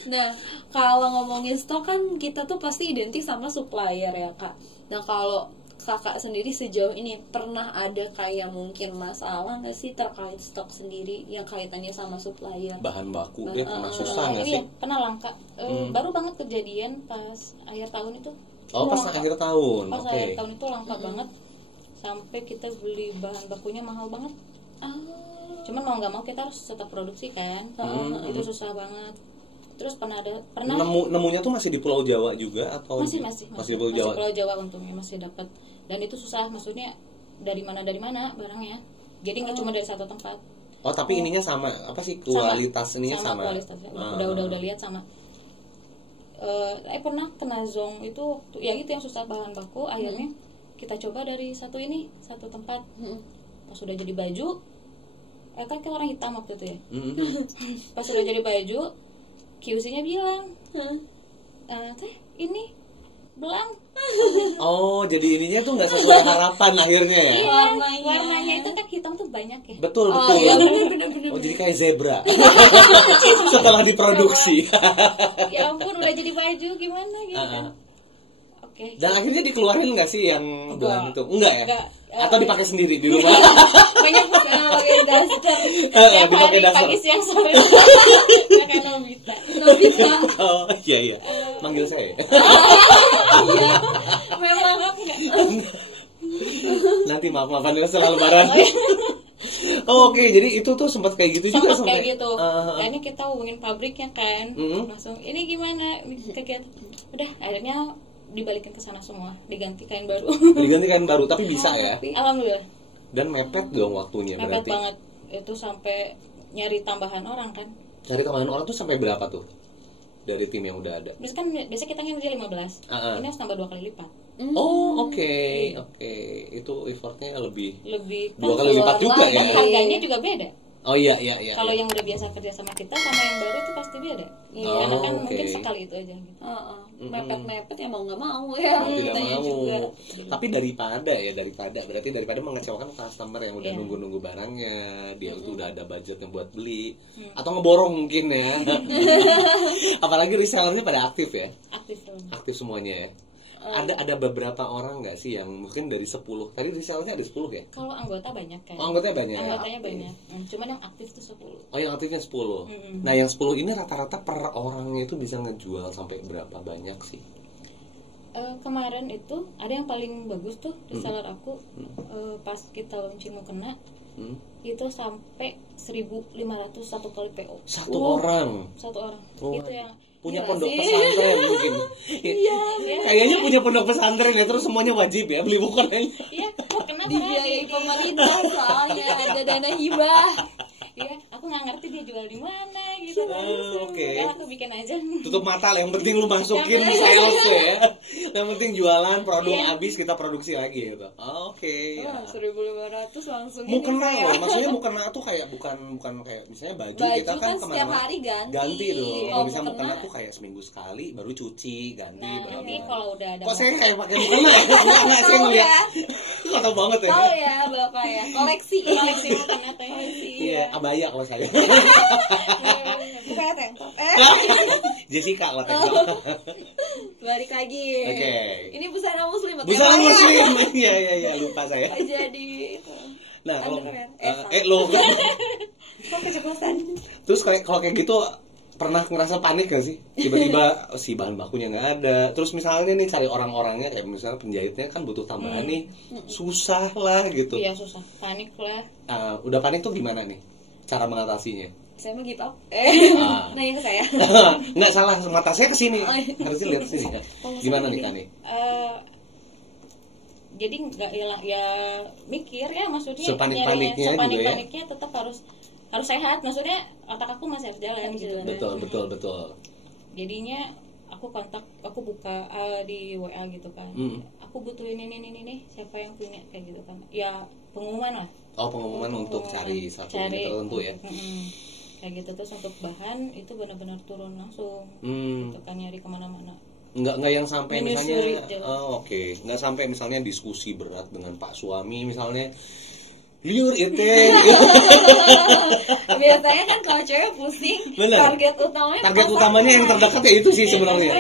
Nah, kalau ngomongin stok kan kita tuh pasti identik sama supplier ya, Kak. Nah, kalau kakak sendiri sejauh ini pernah ada kayak mungkin masalah nggak sih terkait stok sendiri yang kaitannya sama supplier? Bahan baku deh pernah susah nggak sih? Iya, pernah langka. Baru banget kejadian pas akhir tahun itu. Pas akhir tahun. Pas akhir tahun itu langka banget. Sampai kita beli bahan bakunya mahal banget. Cuman mau nggak mau kita harus tetap produksi kan. Itu susah banget. Terus pernah nemunya tuh masih di Pulau Jawa juga atau masih di Pulau Jawa? Pulau Jawa untungnya masih dapat. Dan itu susah, maksudnya dari mana barangnya. Jadi nggak cuma dari satu tempat. Tapi ininya sama apa sih kualitas ininya sama? Kualitasnya. Udah lihat sama. Pernah kena zong itu waktu ya itu yang susah bahan baku. Akhirnya kita coba dari satu tempat. Pas sudah jadi baju, kan orang hitam waktu itu ya. Pas sudah jadi baju, QC-nya bilang, ini belang. Oh, jadi ininya tuh nggak sesuai harapan akhirnya ya? Iya, warnanya itu kan hitam tuh banyak ya. Betul. Iya, bener. Oh, jadi kayak zebra. Setelah diproduksi. Ya ampun, udah jadi baju gimana gitu kan. Oke. Dan akhirnya dikeluarin nggak sih yang belang itu? Enggak ya? Enggak. Atau dipakai sendiri di rumah? Banyak pakai daster. Dipakai daster. Pagi siang sore. Kayak Nobita. Oh, iya. Manggil saya. Iya. Memang enggak. Nanti maaf-maafan setelah lebaran. Oh, oke. Jadi itu tuh sempat kayak gitu juga sampai kayak gitu. Akhirnya kita hubungin pabriknya kan. Langsung, ini gimana kegiatan? Udah, akhirnya dibalikin ke sana semua, diganti kain baru. Diganti kain baru, tapi bisa ya? Alhamdulillah. Dan mepet dong waktunya mepet berarti. Banget. Itu sampai nyari tambahan orang kan. Cari tambahan orang tuh sampai berapa tuh? Dari tim yang udah ada. Terus kan biasanya kita ngerjain 15. Ini harus tambah 2 kali lipat. Oh, oke. Itu effortnya lebih 2 kali kan lipat juga ya. Harganya juga beda. Oh iya. Kalau yang udah biasa kerja sama kita sama yang baru itu pasti beda. Karena kan mungkin sekali itu aja gitu. Mepet ya mau nggak mau ya. Tidak mau. Juga. Tapi daripada mengecewakan customer yang udah nunggu barangnya, dia itu udah ada budget yang buat beli atau ngeborong mungkin ya. Apalagi resellernya pada aktif ya. Aktif semuanya ya. Ada beberapa orang nggak sih yang mungkin dari 10, tadi resellernya ada 10 ya? Kalau anggota banyak kan? Anggotanya banyak. Anggotanya banyak. Cuman yang aktif tuh 10. Oh, yang aktifnya 10. Nah, yang 10 ini rata-rata per orangnya itu bisa ngejual sampai berapa banyak sih? Kemarin itu ada yang paling bagus tuh reseller aku. Pas kita launching mau kena itu sampai 1.500 satu kali PO. Satu orang. Oh. Itu yang punya pondok pesantren mungkin. Iya. Kayaknya punya pondok pesantren ya, terus semuanya wajib ya beli bukannya. Iya, kena dibiayai pemerintah soalnya ada dana hibah. Iya, aku nggak ngerti dia jual di mana gitu kan. Oke. Aku bikin aja. Tutup mata lah, yang penting lu masukin sales ya. Yang penting jualan, produk habis kita produksi lagi gitu. Oke. 1.500 langsung. Mau kena loh, maksudnya mau kena tuh kayak bukan kayak misalnya baju kita kan setiap hari ganti dong. Kalau bisa mau kena tuh kayak seminggu sekali baru cuci, ganti. Nah, nanti kalau udah ada. Kok saya kayak pakai mukena ya? Enggak saya ngeliat. Tahu banget ya. Tahu ya, Bapak ya. Koleksi mukena teh. Iya, abaya kalau saya. Bukan tengkok. Jessica kalau tengkok. Balik lagi. Oke. Ini busana muslim. Busana muslim. Iya, lupa saya. Jadi nah, kalau lo kok keceplosan. Terus kalau kayak gitu pernah ngerasa panik gak sih? Tiba-tiba si bahan bakunya nggak ada. Terus misalnya nih cari orang-orangnya kayak misalnya penjahitnya kan butuh tambahan nih, susah lah gitu. Iya susah, panik lah. Udah panik tuh gimana nih? Cara mengatasinya? Saya mah give up. Nanya ke saya. Nggak salah, mata saya kesini. Harusnya lihat sini. Gimana nih Kani? Jadi nggak hilang ya, mikir ya maksudnya. Sepanik-paniknya juga ya. Paniknya tetap harus sehat, maksudnya otak aku masih harus jalan gitu. Betul. Jadinya aku buka di WA gitu kan. Aku butuh ini, siapa yang punya kayak gitu kan. Ya pengumuman lah. Oh, pengumuman untuk cari satu tertentu ya. Kayak gitu. Terus untuk bahan itu benar-benar turun langsung. Gitu kan, nyari kemana-mana. Enggak yang sampai misalnya nggak sampai misalnya diskusi berat dengan Pak suami misalnya. Liur itu. Biasanya kan kalau cewek pusing. Bener. Target utamanya yang terdekat ya itu sih sebenarnya.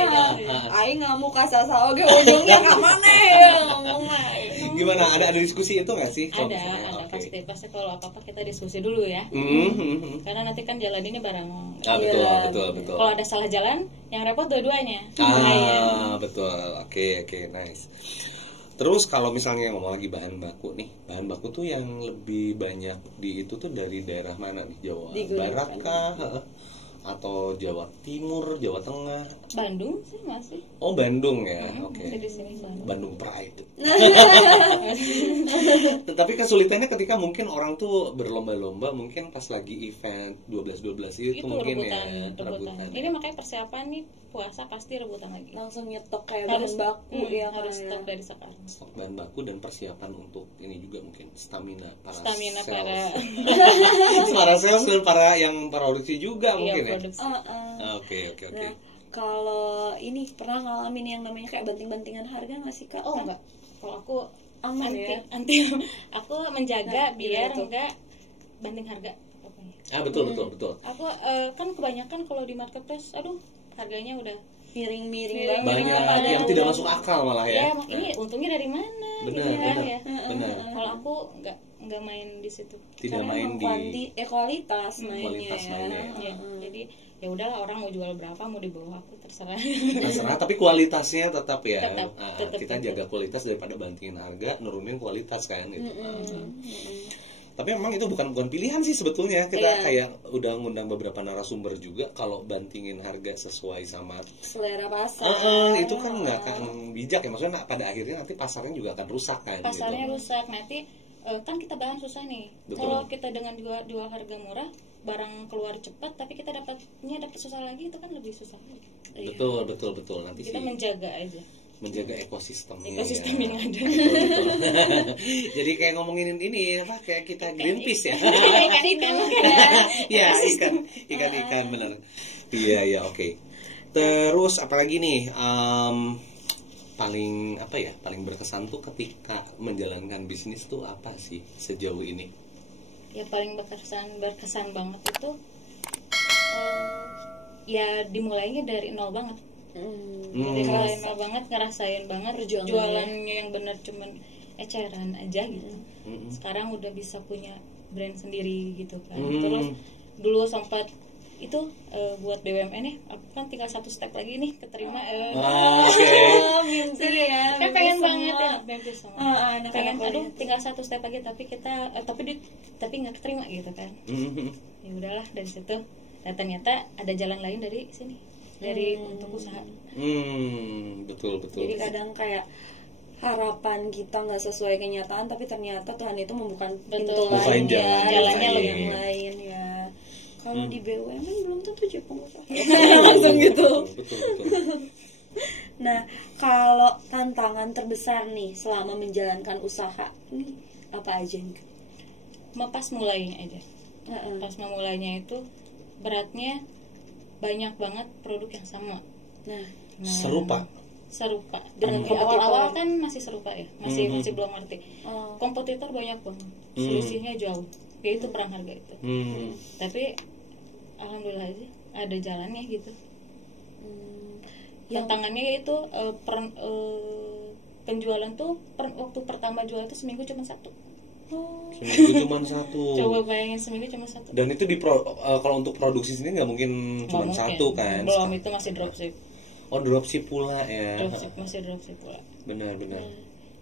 Aing nggak mau kasar oge ujungnya nggak mana ya ngomongnya. Gimana? Ada diskusi itu nggak sih? Ada pasti kalau apa kita diskusi dulu ya. Karena nanti kan jalan ini bareng. Betul. Kalau ada salah jalan, yang repot dua-duanya. Betul. Oke, nice. Terus kalau misalnya ngomong lagi bahan baku tuh yang lebih banyak di itu tuh dari daerah mana nih? Jawa Barat kah? Atau Jawa Timur, Jawa Tengah? Bandung sih masih. Oh, Bandung ya. Oke. Di sini Bandung Pride. Tapi kesulitannya ketika mungkin orang tuh berlomba-lomba mungkin pas lagi event 12 itu mungkin rebutan. Ini makanya persiapan nih puasa pasti rebutan lagi. Langsung nyetok kayak bahan baku ya, harus stok dari sekarang. Stok bahan baku dan persiapan untuk ini juga mungkin stamina para sales dan para yang produksi juga mungkin ya. Oke. Nah, Kalau ini pernah ngalamin yang namanya kayak banting-bantingan harga nggak sih Kak? Oh enggak, kalau aku aman anti, ya. anti aku menjaga biar gitu. enggak banting harga pokoknya. Betul. Aku kan kebanyakan kalau di marketplace, aduh harganya udah Miring-miring Miring. banget. Banyak yang tidak masuk akal malah ya. ini untungnya dari mana? Benar, gitu kan, benar. ya. Benar. Kalau aku enggak main di situ. Tidak Karena main emang di kualitas mainnya. kualitas mainnya. Ya, jadi ya udahlah, orang mau jual berapa, mau di bawah aku terserah. terserah, tapi kualitasnya tetap ya. Tetap. Kita jaga kualitas daripada bantingin harga, nurunin kualitas kan gitu. Tapi memang itu bukan pilihan sih sebetulnya. Kita kayak udah ngundang beberapa narasumber juga, kalau bantingin harga sesuai sama selera pasar. Itu kan nggak akan bijak ya, maksudnya pada akhirnya nanti pasarnya juga akan rusak kan. Pasarnya gitu. rusak nanti, kan kita barang susah nih. Kalau kita dengan jual harga murah, barang keluar cepat, tapi kita dapat susah lagi, itu kan lebih susah. Betul. Nanti kita menjaga ekosistemnya yang ada. Betul. Jadi kayak ngomongin ini apa, kayak kita Greenpeace ya. Ikan. Ya, ikan benar. Iya, oke. Terus apalagi nih, paling berkesan tuh ketika menjalankan bisnis tuh apa sih sejauh ini? Ya paling berkesan banget itu ya dimulainya dari nol banget. Dari nol banget, ngerasain banget jualannya yang bener cuman eceran aja gitu. Sekarang udah bisa punya brand sendiri gitu kan. Terus dulu sempat itu buat BUMN nih, aku kan tinggal 1 step lagi nih keterima. Mimpi ya. Kan pengen banget ya, mimpi sama. Pengen, tinggal 1 step lagi, tapi kita tapi nggak keterima gitu kan. Ya udahlah, dari situ. Nah, ternyata ada jalan lain dari sini, dari untuk usaha. Betul. Jadi kadang kayak harapan kita nggak sesuai kenyataan, tapi ternyata Tuhan itu membuka pintu lain, jalannya lebih lain ya. Kalau di BUMN belum tentu jadi pengusaha. Langsung gitu. Betul. Nah, kalau tantangan terbesar nih selama menjalankan usaha ini apa aja nih? Pas mulainya aja. Pas memulainya itu beratnya banyak banget produk yang sama. Nah serupa. Dan di awal-awal kan masih serupa ya, masih belum ngerti. Kompetitor banyak banget, selisihnya jauh. Ya itu perang harga itu. Tapi alhamdulillah aja ada jalannya gitu. Tantangannya itu penjualan tuh waktu pertama jual itu seminggu cuma 1. Seminggu cuma 1. Coba bayangin, seminggu cuma 1. Dan itu kalau untuk produksi sendiri nggak mungkin cuma 1 kan? Belum, itu masih dropship. Dropship pula ya. Masih dropship pula. Benar.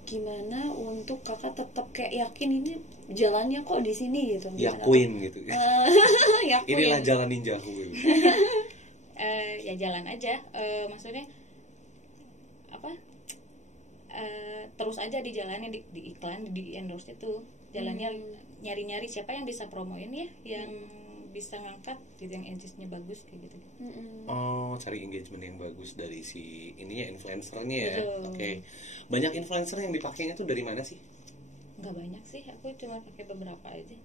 Gimana untuk kakak tetap kayak yakin ini jalannya kok di sini gitu? Yakuin gitu. Yakuin. Inilah jalan ninjaku. Ya jalan aja. Maksudnya apa? Terus aja dijalani, di iklan, di endorse itu. Jalannya nyari-nyari siapa yang bisa promoin ya, yang bisa ngangkat gitu, yang engagement-nya bagus kayak gitu. Cari engagement yang bagus dari si ininya, influencernya ya. Oke. Banyak influencer yang dipakainya tuh dari mana sih? Nggak banyak sih, aku cuma pakai beberapa aja.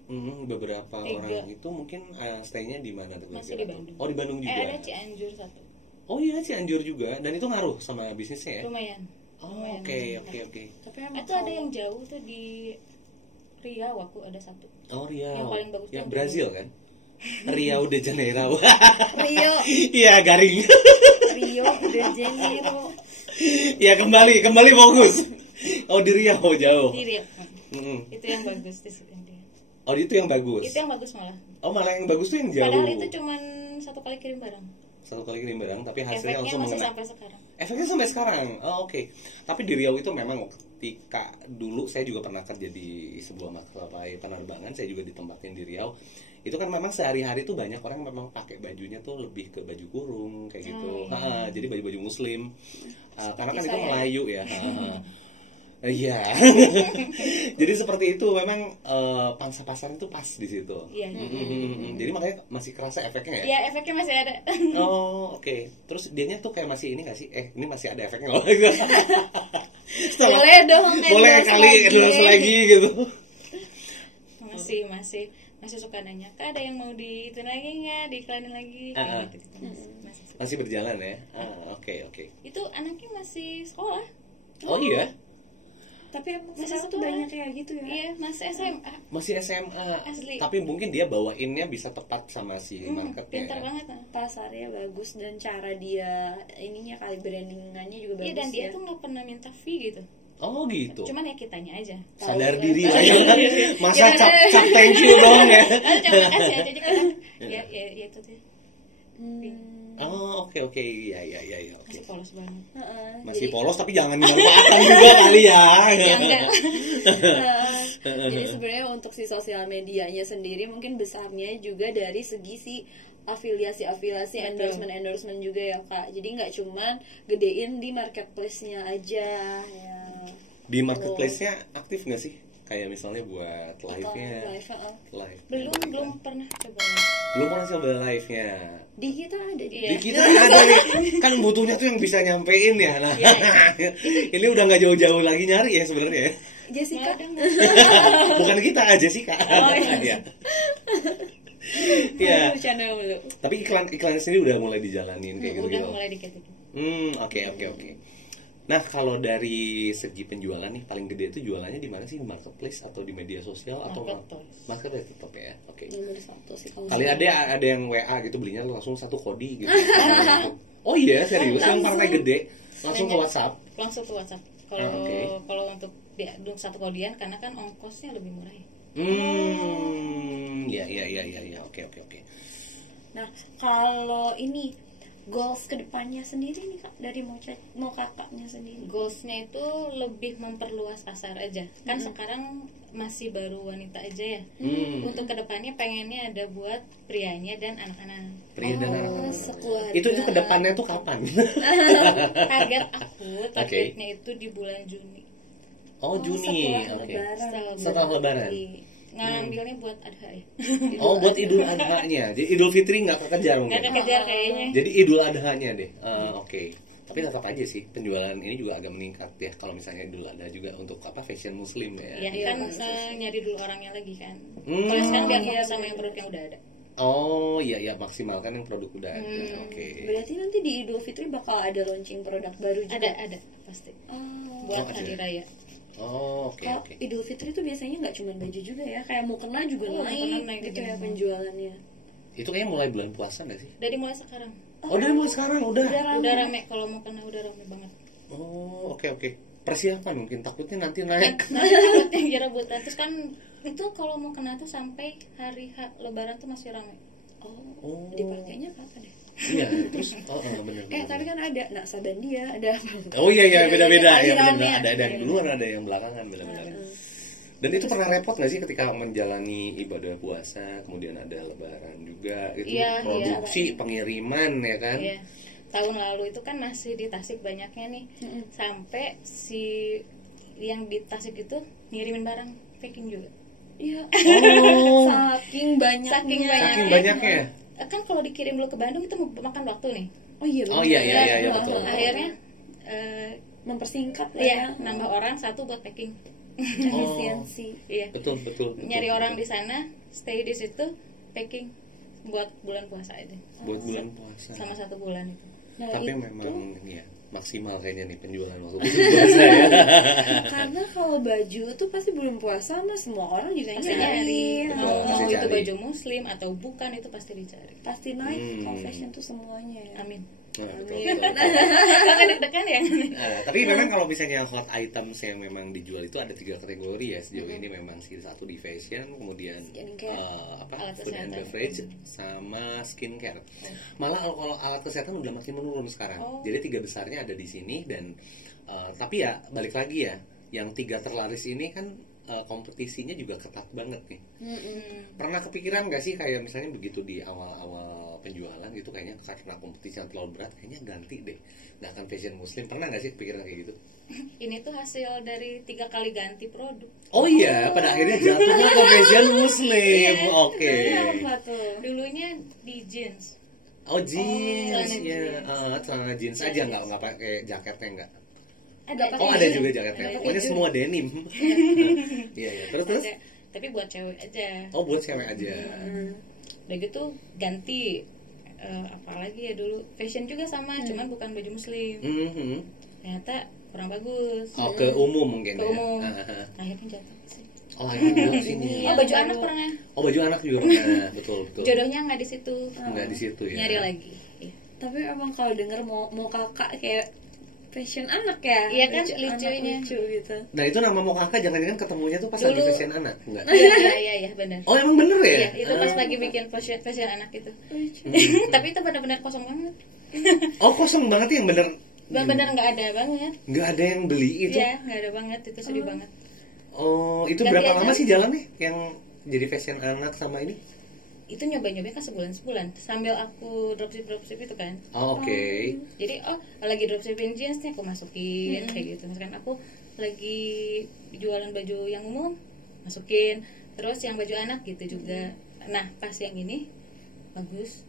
Beberapa orang itu mungkin stay-nya di mana tuh? Masih di Bandung. Di Bandung juga. Ada Cianjur 1. Oh iya, Cianjur juga. Dan itu ngaruh sama bisnisnya ya? Lumayan. Oke. Tapi itu ada yang jauh tuh di Riau, aku ada 1. Riau. Yang paling bagus yang Brazil kan? Rio de Janeiro. Rio. Iya, garing. Rio de Janeiro. Ya, kembali fokus. Di Riau jauh. Di Riau. Itu yang bagus di situ. Itu yang bagus. Itu yang bagus malah. Malah yang bagus tuh yang jauh. Padahal itu cuma 1 kali kirim barang. 1 kali kirim barang, tapi hasilnya efeknya langsung masih mengena. sampai sekarang. Efeknya sampai sekarang. Oke. Tapi di Riau itu memang ketika dulu saya juga pernah kerja di sebuah maskapai penerbangan, saya juga ditempatin di Riau. Itu kan memang sehari-hari tuh banyak orang memang pakai bajunya tuh lebih ke baju kurung kayak gitu. Jadi baju-baju muslim. Karena kan itu Melayu ya. Iya. Jadi seperti itu memang pangsa pasar itu pas di situ. Iya. Jadi makanya masih kerasa efeknya ya? Iya, efeknya masih ada. Oke. Terus dianya tuh kayak masih ini nggak sih? Ini masih ada efeknya loh. Boleh dong. Boleh kali endorse lagi gitu. Masih suka nanya, Kak ada yang mau di itu lagi nggak, diiklanin lagi? Gitu. Masih berjalan ya. Oke. Itu anaknya masih sekolah. Oh iya. Tapi emang Masih sekarang tuh sekolah. banyak kayak gitu ya. Iya, masih SMA. Masih SMA. Asli. Tapi mungkin dia bawainnya bisa tepat sama si marketnya. Pintar Ya. banget. Pasarnya bagus dan cara dia ininya kali brandingannya juga bagus. Iya, dan dia ya. tuh nggak pernah minta fee gitu. Oh gitu. Cuman ya kitanya aja. Sadar Tahu, diri kan? lah ya. Masa cap thank you dong ya. Cuma kasih aja kan. Ya itu tuh. Oh, oke. Iya, oke. Masih polos banget. Masih polos tapi jangan dimanfaatkan juga kali ya. Ya enggak. Jadi sebenarnya untuk si sosial medianya sendiri mungkin besarnya juga dari segi si afiliasi endorsement juga ya Kak. Jadi nggak cuman gedein di marketplace-nya aja ya. Di marketplace-nya aktif nggak sih? Kayak misalnya buat live-nya. Live. Belum pernah coba. Belum pernah coba live-nya. Di kita ada Iya. Di kita ada nih. Kan butuhnya tuh yang bisa nyampein ya. Nah, ini udah nggak jauh-jauh lagi nyari ya sebenarnya. Jessica. Bukan kita aja sih Kak. Oh, iya. Iya. Bercanda dulu. Tapi iklan sendiri udah mulai dijalanin kayak gitu. Udah mulai dikit-dikit. Oke. Nah, kalau dari segi penjualan nih paling gede itu jualannya di mana sih? Di marketplace atau di media sosial atau marketplace tetap ya. Oke. Nomor 1 sih kalau Kali ada yang WA gitu belinya langsung satu kodi gitu. Oh iya, serius yang partai gede langsung ke WhatsApp. Langsung ke WhatsApp. Kalau untuk satu kodian karena kan ongkosnya lebih murah ya. Iya. Oke. Nah, kalau ini goals kedepannya sendiri nih Kak dari mau kakaknya sendiri. Goalsnya itu lebih memperluas pasar aja. Kan sekarang masih baru wanita aja ya. Untuk kedepannya pengennya ada buat prianya dan anak-anak. Pria dan anak-anak. Sekeluarga. Itu kedepannya tuh kapan? Target aku, targetnya itu di bulan Juni. Oh, Juni. Setelah Oke. Lebaran. Setelah Lebaran. Ngambilnya buat Adha ya. Oh, buat Idul Adha-nya. Jadi Idul Fitri nggak kekejar mungkin. Nggak kekejar kayaknya. Jadi Idul Adha-nya deh. Oke. Tapi tetap aja sih penjualan ini juga agak meningkat ya kalau misalnya Idul Adha juga untuk fashion muslim ya. Iya kan nyari dulu orangnya lagi kan. Kalau sekarang biar fokus sama yang produk yang udah ada. Oh iya maksimalkan yang produk udah ada. Oke. Berarti nanti di Idul Fitri bakal ada launching produk baru juga. Ada pasti. Buat hari raya. Oh, oke. Idul Fitri itu biasanya nggak cuma baju juga ya, kayak mukena juga naik gitu ya penjualannya. Itu kayaknya mulai bulan puasa nggak sih? Dari mulai sekarang. Oh, dari mulai sekarang udah rame. Kalau mukena udah rame banget. Oh, oke. Persiapan mungkin takutnya nanti naik. Takutnya kira buta. Terus kan itu kalau mau kena tuh sampai hari Lebaran tuh masih rame. Oh. Dipakainya kapan ya? Iya, terus benar. Tapi kan ada Naksabandia, ada. Oh iya beda-beda ya, Akhirannya. benar-benar ada yang duluan ada yang belakangan benar-benar. Dan itu pernah repot nggak sih ketika menjalani ibadah puasa, kemudian ada Lebaran juga, itu produksi pengiriman ya kan? Iya. Tahun lalu itu kan masih di Tasik banyaknya nih, sampai si yang di Tasik itu ngirimin barang packing juga. Iya. Oh. Saking banyaknya. Kan kalau dikirim dulu ke Bandung itu makan waktu nih. Oh iya. Betul. Akhirnya mempersingkat lah ya. ya. Nambah orang satu buat packing. Efisiensi. Iya. Betul. Nyari orang di sana, stay di situ, packing buat bulan puasa aja. Buat bulan puasa. Sama 1 bulan itu. Nah, tapi itu, memang ya maksimal kayaknya nih penjualan waktu bulan puasa ya. Karena kalau baju tuh pasti bulan puasa mah semua orang juga Pasti nyari. Mau itu baju muslim atau bukan itu pasti dicari. Pasti naik kalau fashion tuh semuanya ya. Amin. Betul. Deg-degan ya. Tapi memang kalau misalnya hot items yang memang dijual itu ada 3 kategori ya sejauh ini memang sih. Satu di fashion, kemudian food and beverage sama skincare. Malah kalau alat kesehatan udah makin menurun sekarang. Jadi 3 besarnya ada di sini dan tapi ya balik lagi ya, yang 3 terlaris ini kan kompetisinya juga ketat banget nih. Pernah kepikiran nggak sih kayak misalnya begitu di awal-awal penjualan gitu kayaknya karena kompetisi yang terlalu berat kayaknya ganti deh, nggak akan fashion muslim, pernah nggak sih kepikiran kayak gitu? Ini tuh hasil dari 3 kali ganti produk. Oh iya, pada akhirnya jatuhnya ke fashion muslim. Oke. Apa tuh? Dulunya di jeans. Oh jeans ya, celana jeans aja nggak pakai jaketnya nggak? Ada juga jaketnya. Pokoknya semua denim. Iya. Terus. Tapi buat cewek aja. Oh buat cewek aja. Udah gitu ganti apalagi ya dulu fashion juga sama, cuman bukan baju muslim. Ternyata kurang bagus. Ke umum mungkin. Ke umum. Akhirnya jatuh sih. Oh, akhirnya di sini. Oh, baju anak pernah. Oh, baju anak juga pernah. Betul. Jodohnya nggak di situ. Nggak di situ ya. Nyari lagi. Tapi emang kalau denger mau kakak kayak fashion anak ya. Iya kan, lucunya. Lucu gitu. Nah, itu nama mau kakak jangan-jangan ketemunya tuh pas Dulu. lagi fashion anak, enggak? Iya benar. Oh, emang bener ya? Iya, itu pas lagi bikin fashion anak itu. Tapi itu benar-benar kosong banget. Oh, kosong banget yang bener. Benar-benar nggak ada banget. Nggak ada yang beli itu. Iya, nggak ada banget, itu sedih banget. Oh, itu Ganti berapa aja. lama sih jalannya yang jadi fashion anak sama ini? Itu nyoba-nyoba kan sebulan sambil aku dropship itu kan. Oh, oke. Jadi lagi dropshipping jeans nih aku masukin kayak gitu. Misalkan aku lagi jualan baju yang umum masukin, terus yang baju anak gitu juga. Nah pas yang ini bagus.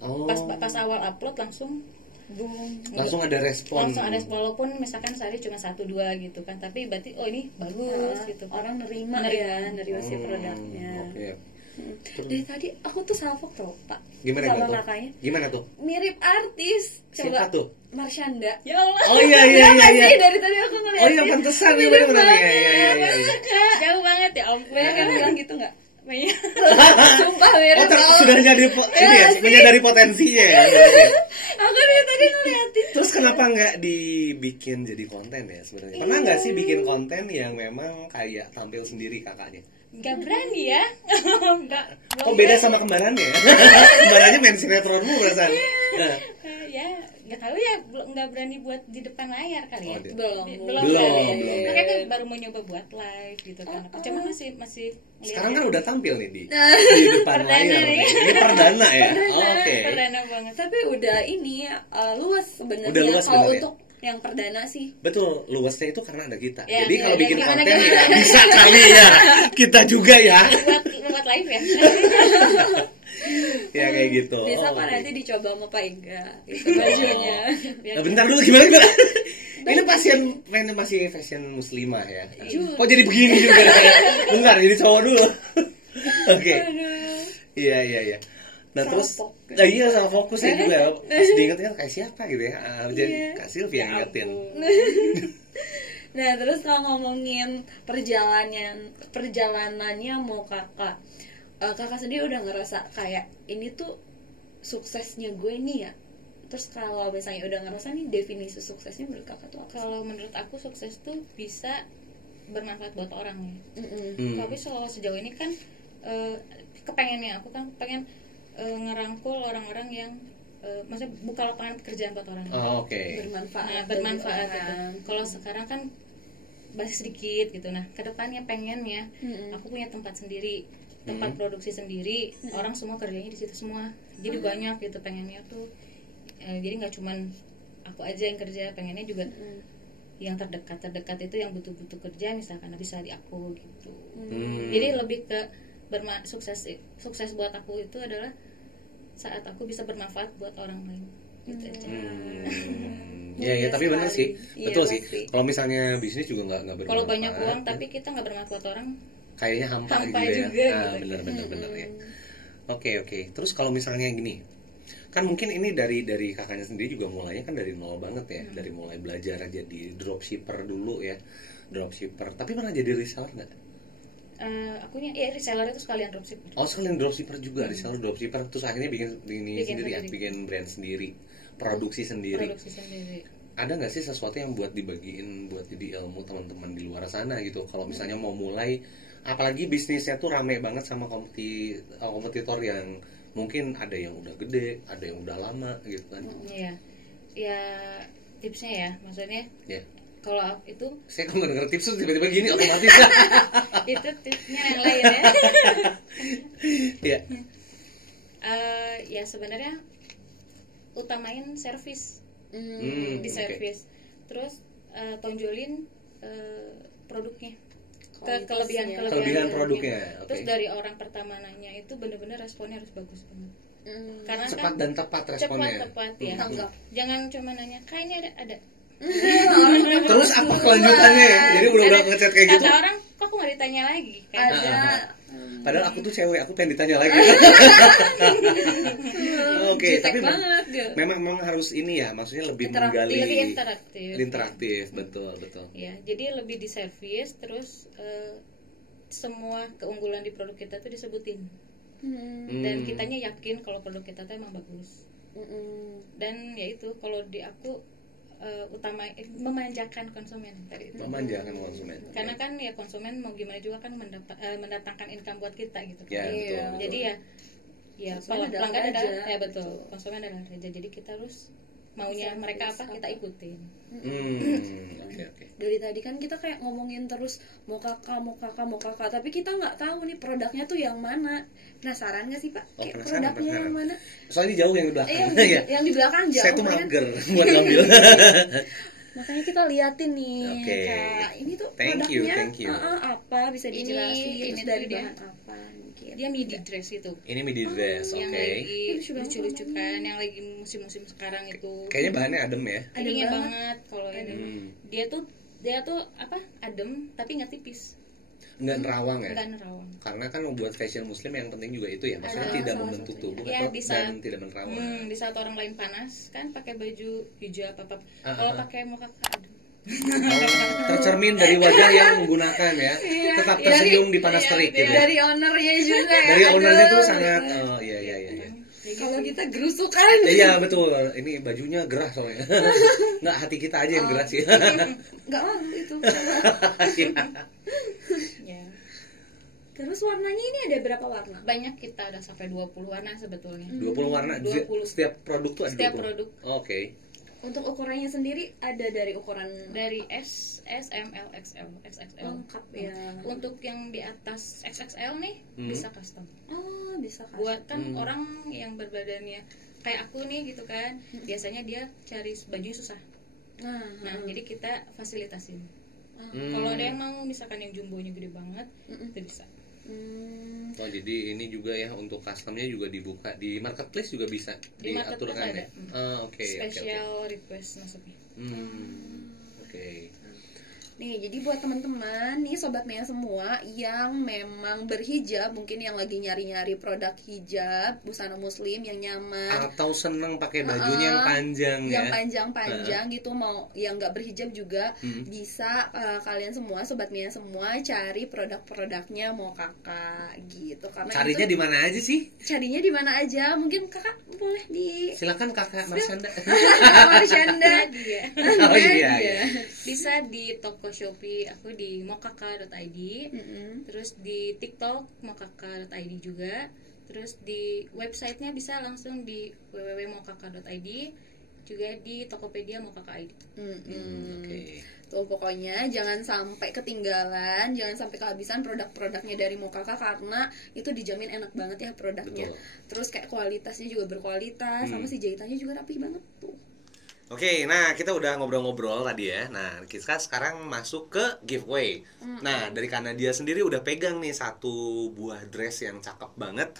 Oh. Pas awal upload langsung boom, Langsung ada respon. langsung ada, walaupun misalkan sehari cuma 1-2 gitu kan, tapi berarti ini bagus gitu. Orang nerima si produknya. Oke. Dari tadi aku tuh salfok tuh Pak Gimana sama tuh? kakaknya. Gimana tuh? Mirip artis. Coba. Siapa tuh? Marshanda. Ya Allah. Oh iya. Dari tadi aku ngeliatin. Oh iya, pantesan nih bener-bener. Iya. Jauh banget ya ampun. Banyak kan bilang gitu nggak? Banyak. Sumpah mirip. Sudah jadi ini ya, menyadari potensinya ya. Aku dari tadi ngeliatin. Terus kenapa nggak dibikin jadi konten ya sebenarnya? Pernah nggak sih bikin konten yang memang kayak tampil sendiri kakaknya? Gak berani ya. Enggak. Oh, beda sama kembarannya. Kembarannya main sinetron mulu perasaan. Ya nggak tahu ya, nggak berani buat di depan layar kali ya. Belum. Makanya kan baru mau nyoba buat live gitu kan. Cuma masih Sekarang kan udah tampil nih di depan layar. Ini perdana ya. Oke. Perdana banget. Tapi udah ini luas sebenarnya. Udah luas kalau sebenarnya. untuk yang perdana sih. Betul, luasnya itu karena ada kita. Ya, jadi kalau bikin gimana, konten gimana? ya bisa kali ya. Kita juga ya. buat live ya. Ya kayak gitu. Besok Oh, kan oke. nanti dicoba sama Pak Ega gitu bajunya. Nah, bentar dulu gimana? Ini masih fashion muslimah ya. Kok jadi begini juga? Bentar, jadi cowok dulu. Oke. Iya. Nah terus, iya sama fokus ya juga. Pas diingetin kayak siapa gitu ya. Jadi Kak Silvi yang ingetin. Nah terus kalau ngomongin perjalanannya mau kakak sendiri udah ngerasa kayak ini tuh suksesnya gue nih ya. Terus kalau misalnya udah ngerasa nih definisi suksesnya menurut kakak tuh apa? Kalau menurut aku sukses tuh bisa bermanfaat buat orang ya. Tapi sejauh ini kan kepengennya aku kan pengen ngerangkul orang-orang yang maksudnya buka lapangan pekerjaan buat orang. Oh, oke. Bermanfaat gitu. Kalau sekarang kan masih sedikit gitu. Nah, kedepannya pengennya aku punya tempat sendiri, tempat produksi sendiri, orang semua kerjanya di situ semua. Jadi banyak gitu pengennya tuh. Jadi nggak cuman aku aja yang kerja, pengennya juga yang terdekat itu yang butuh kerja misalkan bisa di aku gitu. Jadi lebih ke sukses buat aku itu adalah saat aku bisa bermanfaat buat orang lain gitu aja. Ya tapi benar sih, betul sih. Pasti. Kalau misalnya bisnis juga nggak bermanfaat. Kalau banyak uang tapi kita nggak bermanfaat buat orang, kayaknya hampa gitu ya. juga, Benar ya. Oke. Terus kalau misalnya gini, kan mungkin ini dari kakaknya sendiri juga mulainya kan dari nol banget ya, dari mulai belajar jadi dropshipper dulu ya, dropshipper. Tapi pernah jadi reseller nggak? Akunya ya reseller itu sekalian dropshipper. Oh, sekalian dropshipper juga, reseller dropshipper. Terus akhirnya bikin sendiri ya, bikin brand sendiri, produksi sendiri. Ada nggak sih sesuatu yang buat dibagiin buat jadi ilmu teman-teman di luar sana gitu? Kalau misalnya mau mulai, apalagi bisnisnya tuh rame banget sama kompetitor yang mungkin ada yang udah gede, ada yang udah lama gitu kan? Iya, ya tipsnya ya, maksudnya. Ya. Kalau itu saya kalau nggak denger tips tuh tiba-tiba gini otomatis. itu tipsnya yang lain ya. Iya. Ya sebenarnya utamain servis di servis, terus tonjolin produknya, kelebihan produknya. Terus dari orang pertama nanya itu benar-benar responnya harus bagus banget. Karena Cepat kan dan tepat responnya. Cepat ya. Jangan cuma nanya, "Kak ini ada." Terus apa kelanjutannya ya? Jadi udah ngechat kayak gitu. Kata orang, kok aku nggak ditanya lagi? Ada. Padahal aku tuh cewek, aku pengen ditanya lagi. Oke, tapi memang harus ini ya, maksudnya lebih menggali, lebih interaktif, betul. Ya, jadi lebih di service, terus semua keunggulan di produk kita tuh disebutin, dan kitanya yakin kalau produk kita tuh emang bagus. Dan ya itu, kalau di aku memanjakan konsumen tadi itu. Memanjakan konsumen. Karena kan ya konsumen mau gimana juga kan mendatangkan income buat kita gitu. Ya, betul. Jadi ya pelanggan adalah ya betul, konsumen adalah raja. Jadi kita harus maunya mereka apa kita ikutin. Oke. Dari tadi kan kita kayak ngomongin terus mau kakak, tapi kita nggak tahu nih produknya tuh yang mana. Penasaran nggak sih Pak? Kayak produknya yang mana? Soalnya jauh yang di belakang. Yang di belakang jauh. Saya tuh mager buat ngambil. Makanya kita liatin nih, Kak. Ini tuh produknya apa, bisa dijelasin ini dari bahan apa? Dia midi dress itu. Ini midi dress, yang lagi lucu-lucu kan, yang lagi musim-musim sekarang itu. Kayaknya bahannya adem ya. Ademnya banget kalau ini. Dia tuh apa? Adem tapi nggak tipis. Nggak nerawang ya? Nggak nerawang. Karena kan membuat fashion muslim yang penting juga itu ya, maksudnya tidak membentuk tubuh ya, dan tidak menerawang. Di saat orang lain panas kan pakai baju hijab apa. Kalau pakai muka adem. Tercermin dari wajah yang menggunakan ya, tetap tersenyum di panas terik gitu. Dari ownernya juga. Dari ownernya tuh sangat iya. Kalau kita gerusukan. Iya betul, ini bajunya gerah soalnya. Nggak, hati kita aja yang gerah sih. Nggak malu itu. Ya. Terus warnanya ini ada berapa warna? Banyak, kita ada sampai 20 warna sebetulnya. 20 warna. 20. Setiap produk tuh ada 20. Setiap produk. Oke. Untuk ukurannya sendiri ada dari ukuran dari S, M, L, XL, XXL. Lengkap ya. Untuk yang di atas XXL nih bisa custom. Oh, bisa custom. Buat kan orang yang berbadannya kayak aku nih gitu kan. Biasanya dia cari baju susah. Nah, jadi kita fasilitasin. Kalau ada yang mau misalkan yang jumbonya gede banget, itu bisa. Oh, jadi ini juga ya untuk customnya juga dibuka di marketplace juga bisa diatur kan ya? Oke. Special request masuknya. Oke. Nih, jadi buat teman-teman nih Sobat Mea semua yang memang berhijab, mungkin yang lagi nyari-nyari produk hijab, busana muslim yang nyaman, atau seneng pakai bajunya yang panjang ya. Yang panjang-panjang gitu, mau yang nggak berhijab juga bisa kalian semua Sobat Mea semua cari produk-produknya mau kakak gitu. Karena carinya di mana aja sih? Carinya di mana aja? Mungkin kakak boleh silakan kakak Marsyanda. Marsyanda. Oh iya. Bisa di toko Shopee aku di mokaka.id, terus di TikTok mokaka.id juga, terus di websitenya bisa langsung di www.mokaka.id, juga di Tokopedia mokaka.id. Tuh pokoknya jangan sampai ketinggalan, jangan sampai kehabisan produk-produknya dari Mokaka, karena itu dijamin enak banget ya produknya. Betul. Terus kayak kualitasnya juga berkualitas, sama si jahitannya juga rapi banget tuh. Oke, nah kita udah ngobrol-ngobrol tadi ya. Nah, kita sekarang masuk ke giveaway. Nah, dari Kanadia sendiri udah pegang nih satu buah dress yang cakep banget.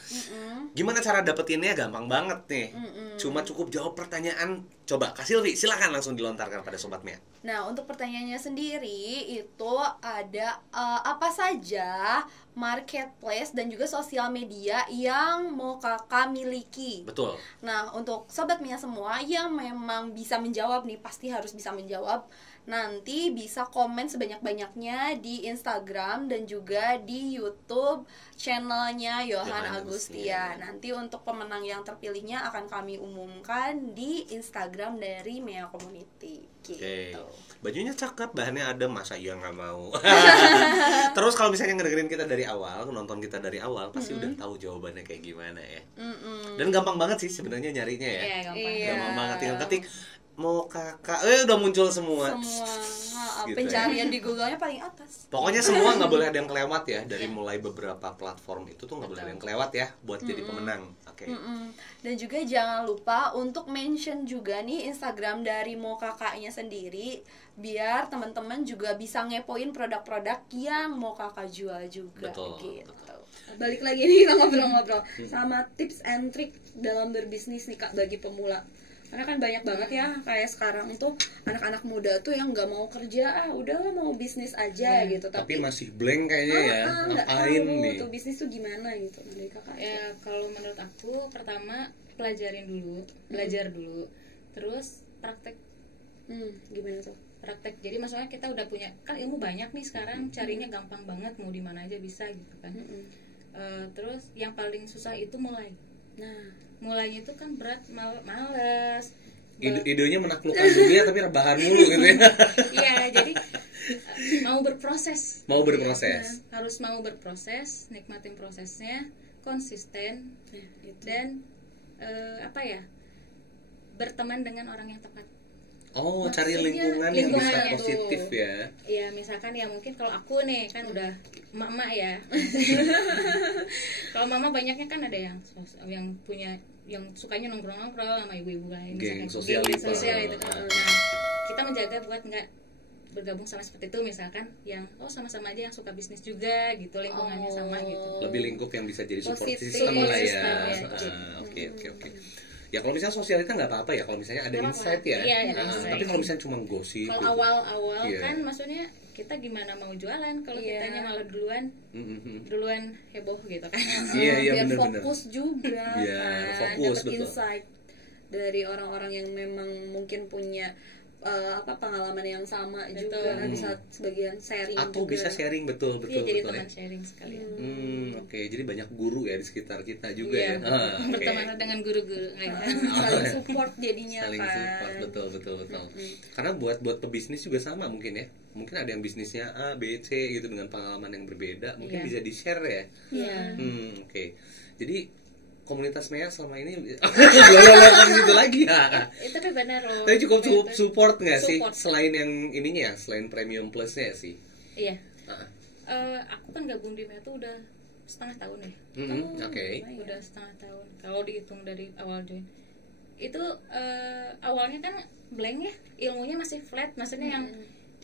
Gimana cara dapetinnya? Gampang banget nih. Cuma cukup jawab pertanyaan. Coba Kak Silvi, silakan langsung dilontarkan pada Sobat Mea. Nah, untuk pertanyaannya sendiri itu ada apa saja marketplace dan juga sosial media yang mau kakak miliki. Betul. Nah, untuk Sobat Mea semua yang memang bisa menjawab nih, pasti harus bisa menjawab. Nanti bisa komen sebanyak-banyaknya di Instagram dan juga di YouTube channelnya Yohan Agustian. Nanti untuk pemenang yang terpilihnya akan kami umumkan di Instagram dari Mea Community. Gitu. Bajunya cakep, bahannya adem, masa iya nggak mau. Terus kalau misalnya ngedengerin kita dari awal, nonton kita dari awal, pasti udah tahu jawabannya kayak gimana ya. Dan gampang banget sih sebenarnya nyarinya ya. Gampang banget, tinggal ketik mau kakak, udah muncul semua. Gitu pencarian di Google-nya paling atas. Pokoknya semua nggak boleh ada yang kelewat ya. Dari mulai beberapa platform itu tuh nggak boleh ada yang kelewat ya buat jadi pemenang. Oke. Dan juga jangan lupa untuk mention juga nih Instagram dari Mo Kakaknya sendiri, biar teman-teman juga bisa ngepoin produk-produk yang mau kakak jual juga. Gitu. Balik lagi nih kita ngobrol-ngobrol sama tips and trick dalam berbisnis nih Kak bagi pemula. Karena kan banyak banget ya kayak sekarang tuh anak-anak muda tuh yang nggak mau kerja, udahlah mau bisnis aja gitu. Tapi masih blank kayaknya ya, ngapain nih? Tuh bisnis tuh gimana gitu dari kakak? Ya kalau menurut aku pertama pelajarin dulu, belajar dulu, terus praktek. Gimana tuh? Praktek. Jadi maksudnya kita udah punya kan ilmu banyak nih sekarang, carinya gampang banget, mau di mana aja bisa gitu kan. Terus yang paling susah itu mulai. Nah, mulainya itu kan berat, males. Idenya menaklukkan dunia tapi rebahan mulu gitu ya. Iya, jadi mau berproses. Harus mau berproses, nikmatin prosesnya, konsisten dan berteman dengan orang yang tepat. Cari lingkungan yang bisa positif ya. Iya, misalkan ya mungkin kalau aku nih kan udah emak-emak ya. Kalau mama banyaknya kan ada yang punya, yang sukanya nongkrong-nongkrong sama ibu-ibu lain, geng sosial gitu. itu kan. Nah, kita menjaga buat nggak bergabung sama seperti itu, misalkan yang sama-sama aja yang suka bisnis juga gitu, lingkungannya sama gitu. Lebih lingkup yang bisa jadi support system lah ya. Oke. Ya kalau misalnya sosialita nggak apa-apa ya, kalau misalnya ada insight ya. Iya, tapi kalau misalnya cuma gosip. Kalau awal-awal kan maksudnya kita gimana mau jualan kalau kitanya malah duluan heboh gitu kan. Iya, benar. Fokus juga. Iya, fokus betul. Insight dari orang-orang yang memang mungkin punya pengalaman yang sama juga, bisa sebagian sharing atau juga. Bisa sharing betul jadi teman sharing sekalian. Oke, jadi banyak guru ya di sekitar kita juga ya. Berteman dengan guru-guru. Saling support jadinya. Saling support, betul. Karena buat pebisnis juga sama mungkin ya. Mungkin ada yang bisnisnya A, B, C gitu dengan pengalaman yang berbeda, mungkin bisa di-share ya. Oke. Jadi komunitas Mea selama ini belum gitu lagi ya. Itu tuh benar loh. Tapi cukup support nggak sih selain yang ininya, selain premium plusnya sih? Iya. Aku kan gabung di Mea tuh udah setengah tahun ya. Udah setengah tahun. Kalau dihitung dari awal join, itu awalnya kan blank ya, ilmunya masih flat, maksudnya yang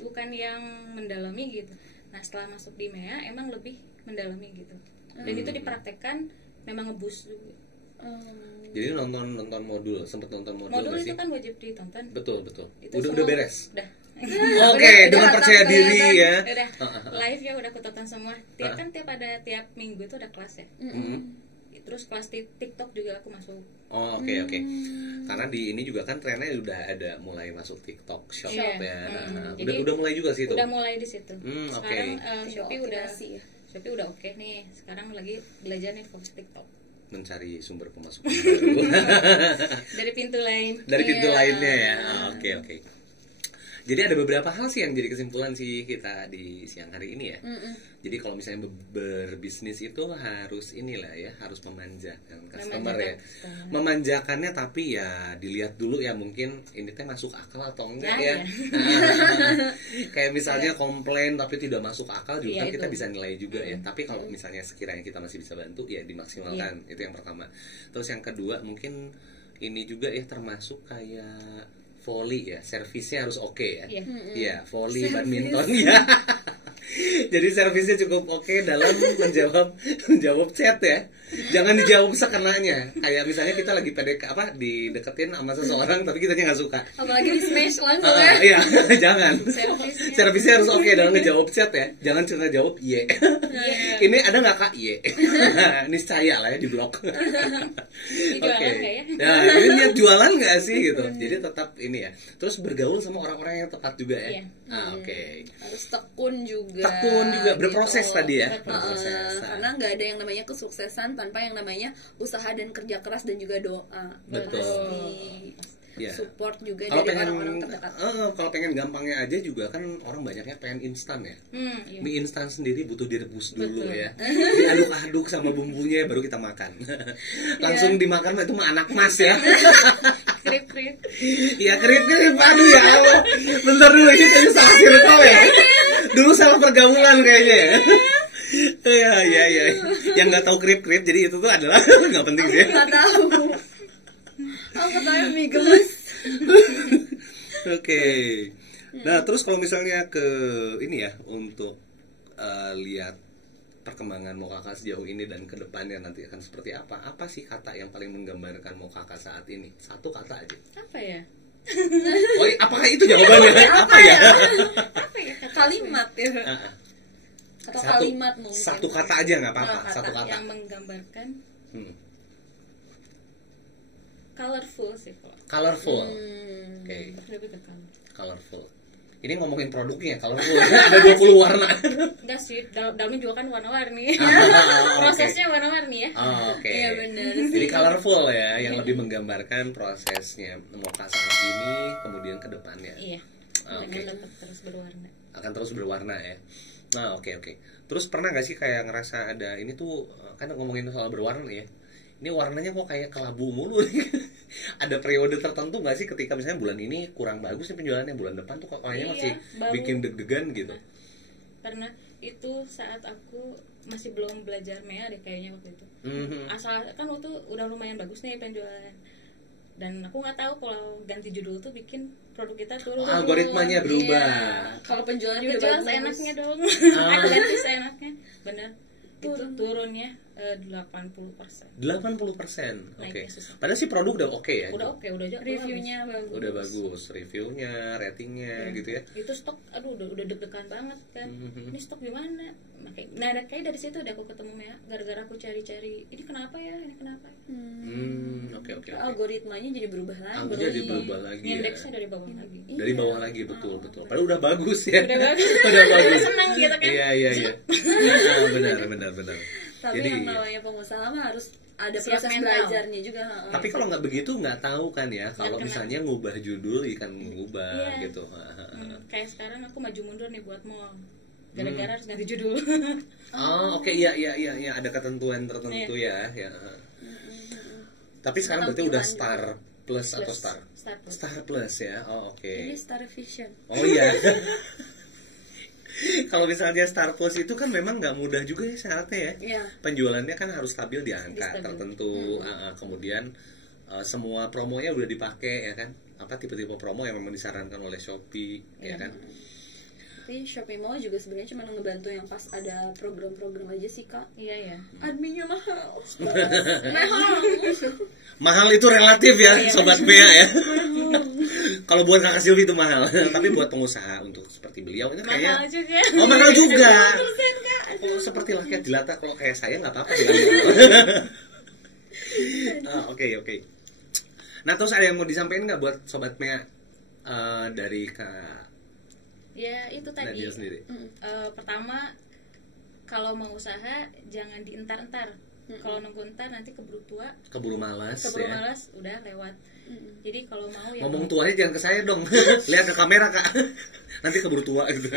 bukan yang mendalami gitu. Nah setelah masuk di Mea emang lebih mendalami gitu. Dan itu dipraktekkan. Memang ngebus juga. Jadi nonton modul, sempet nonton modul itu kan wajib ditonton. Betul. Itu udah beres. Udah. Oke, dengan percaya diri ya. Udah. Live ya udah aku tonton semua. Tiap tiap minggu itu ada kelas ya. Terus kelas TikTok juga aku masuk. Oke. Karena di ini juga kan trennya udah ada mulai masuk TikTok Shop ya. Udah mulai juga sih itu. Udah mulai di situ. Sekarang Shopee udah oke nih. Sekarang lagi belajar nih fokus TikTok. Mencari sumber pemasukan baru. Dari pintu lain. Dari pintu lainnya ya. Oke. Jadi ada beberapa hal sih yang jadi kesimpulan sih kita di siang hari ini ya. Jadi kalau misalnya berbisnis itu harus harus memanjakan customer ya. Memanjakannya tapi ya dilihat dulu ya, mungkin ini teh masuk akal atau enggak ya. Kayak misalnya komplain tapi tidak masuk akal juga kita bisa nilai juga ya. Tapi kalau misalnya sekiranya kita masih bisa bantu ya dimaksimalkan. Itu yang pertama. Terus yang kedua mungkin ini juga ya, termasuk kayak volley ya, servisnya harus oke ya. Iya, volley, badminton ya. Jadi servisnya cukup oke dalam menjawab chat ya. Jangan dijawab sekenanya. Kayak misalnya kita lagi dideketin sama seseorang tapi kita nggak suka. Apalagi di smash langsung ya. Iya, jangan. Servisnya harus oke dalam ngejawab chat ya. Jangan cuma jawab iye. Ini ada nggak Kak? Iye. Niscaya lah ya di blok. Oke. Nah, ini niat jualan nggak sih gitu. Jadi tetap ini ya. Terus bergaul sama orang-orang yang tepat juga ya. Oke. Harus tekun juga, berproses gitu. Tadi ya, karena nggak ada yang namanya kesuksesan tanpa yang namanya usaha dan kerja keras dan juga doa. Betul. Support juga kalau dari orang-orang terdekat. Kalau pengen gampangnya aja juga kan orang banyaknya pengen instan ya. Mie instan sendiri butuh direbus dulu ya, diaduk-aduk sama bumbunya baru kita makan. Langsung dimakan itu mah anak mas ya. Krip-krip. Iya krip-krip, aduh ya Allah. Bentar dulu, ini kayaknya salah circle ya. Dulu salah pergaulan kayaknya ya. Iya. Yang nggak tahu krip-krip, jadi itu tuh adalah nggak penting sih. Nggak tahu. Katanya mie gemes. Oke. Nah terus kalau misalnya ke ini ya, untuk lihat perkembangan Mokaka sejauh ini dan kedepannya nanti akan seperti apa? Apa sih kata yang paling menggambarkan Mokaka saat ini? Satu kata aja. Apa ya? Oh, apakah itu jawabannya? Apa ya? Apa ya? Kalimat ya. Atau kalimat mungkin. Satu kata aja nggak apa-apa. Satu kata yang menggambarkan. Colorful sih kalau. Colorful. Oke. Lebih ke Colorful. Ini ngomongin produknya, colorful. Ada 20 warna. Enggak sih, dalamnya juga kan warna-warni. Okay. Prosesnya warna-warni ya. Oke. Iya benar. Jadi colorful ya, yang lebih menggambarkan prosesnya Moka saat ini, kemudian ke depannya. Iya. Oke. Tetap terus berwarna. Akan terus berwarna ya. Nah, oke. Terus pernah gak sih kayak ngerasa ada ini tuh, kan ngomongin soal berwarna ya. Ini warnanya kok kayak kelabu mulu. Ada periode tertentu gak sih ketika misalnya bulan ini kurang bagus nih penjualannya, bulan depan tuh kok kayaknya masih bikin deg-degan gitu. Karena itu saat aku masih belum belajar MEA deh kayaknya waktu itu. Asal kan waktu udah lumayan bagus nih penjualan. Dan aku nggak tahu kalau ganti judul tuh bikin produk kita turun. Algoritmanya berubah. Iya. Kalau penjualannya udah jual bagus. seenaknya dong. Ganti seenaknya. Benar. Itu turunnya 80%. 80%. Oke. Susah. Padahal sih produk udah oke ya. Udah oke, udah Reviewnya bagus. Udah bagus, reviewnya, ratingnya gitu ya. Itu stok, aduh udah deg-degan banget kan. Ini stok gimana? Nah, kayak dari situ udah aku ketemu MEA, gara-gara aku cari-cari. Ini kenapa ya? Ini kenapa? Oke. Algoritmanya jadi berubah lagi. Jadi berubah lagi. Indeksnya dari bawah lagi. Dari bawah lagi, betul. Padahal udah bagus ya. Udah bagus. Udah bagus. Senang gitu kan. Iya. Benar. Tapi Jadi, yang namanya pengusaha mah harus ada siap proses mental. belajarnya juga. tapi kalau nggak begitu nggak tahu kan ya. Kalau Nggak misalnya ngubah judul ikan ngubah Iya. gitu. Kayak sekarang aku maju mundur nih buat mall. Gara-gara harus ganti judul. Oh, oke. Iya. Ada ketentuan tertentu ya. Tapi sekarang berarti udah Star Plus atau Star? Star Plus ya. Oh, oke. Ini Star Vision. Oh iya. Kalau misalnya Star Plus itu kan memang nggak mudah juga ya syaratnya ya. Iya. Penjualannya kan harus stabil di angka tertentu. Kemudian semua promonya udah dipakai ya kan. Apa tipe-tipe promo yang memang disarankan oleh Shopee ya kan. Tapi Shopee Mall juga sebenarnya cuma ngebantu yang pas ada program-program aja sih kak. Iya. Adminnya mahal. Mahal itu relatif ya, sobat MEA ya. Kalau buat Kakak Silvi itu mahal, tapi buat pengusaha untuk seperti beliau itu kayaknya mahal juga. Oh, mahal juga. Oh, seperti rakyat jelata, kalau kayak saya nggak apa-apa. Oke. Nah, terus ada yang mau disampaikan nggak buat sobat MEA dari Kak? Ya itu tadi. Nadia sendiri. Pertama, kalau mau usaha jangan dientar-entar. Kalau nunggu entar nanti keburu tua, Keburu malas udah lewat. Jadi kalau mau ya ngomong tuanya jangan ke saya dong. Lihat ke kamera Kak. Nanti keburu tua gitu.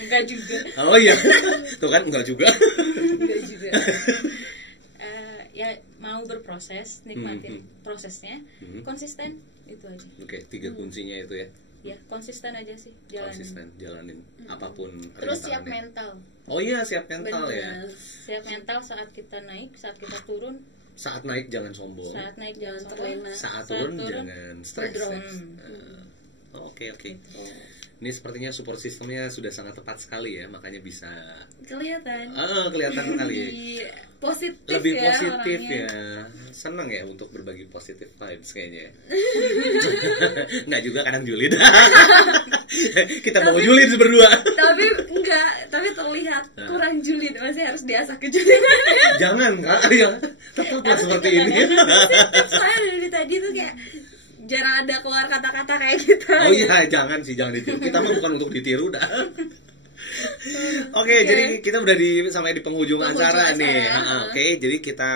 enggak juga. Oh iya. Tuh kan enggak juga. Enggak juga. Ya mau berproses, nikmatin prosesnya, konsisten itu aja. Oke, 3 kuncinya itu ya. Ya konsisten aja sih, Jalanin apapun terus siap rintangannya. mental. Oh iya, siap mental. Bener. Ya. Siap mental saat kita naik, saat kita turun. Saat naik jangan sombong. Saat naik Jangan sombong. terlena. Saat turun jangan stres. berdown. Oke. Ini sepertinya support sistemnya sudah sangat tepat sekali ya, makanya bisa Kelihatan. kelihatan sekali. Positif Lebih ya positif orangnya. ya. Senang ya untuk berbagi positif vibes kayaknya. Nggak juga kadang julid. Kita mau julid berdua. Tapi terlihat kurang julid, masih harus diasah kejulidan. Jangan Kak, ya. Tetaplah seperti ini. Soalnya dari tadi tuh kayak jarang ada keluar kata-kata kayak gitu. Oh iya, jangan ditiru. Kita mah bukan untuk ditiru dah. Oke, jadi kita udah sampai di penghujung acara nih. Oke, jadi kita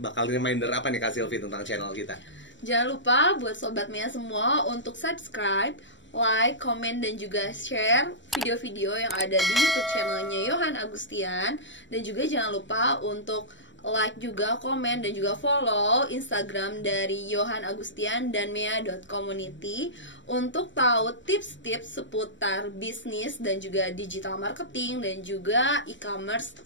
bakal reminder apa nih Kak Silvi tentang channel kita? Jangan lupa buat Sobat MEA semua untuk subscribe, like, komen, dan juga share video-video yang ada di YouTube channelnya Yohan Agustian. Dan juga jangan lupa untuk like juga, komen, dan juga follow Instagram dari Yohan Agustian dan mea.community untuk tahu tips-tips seputar bisnis dan juga digital marketing dan juga e-commerce,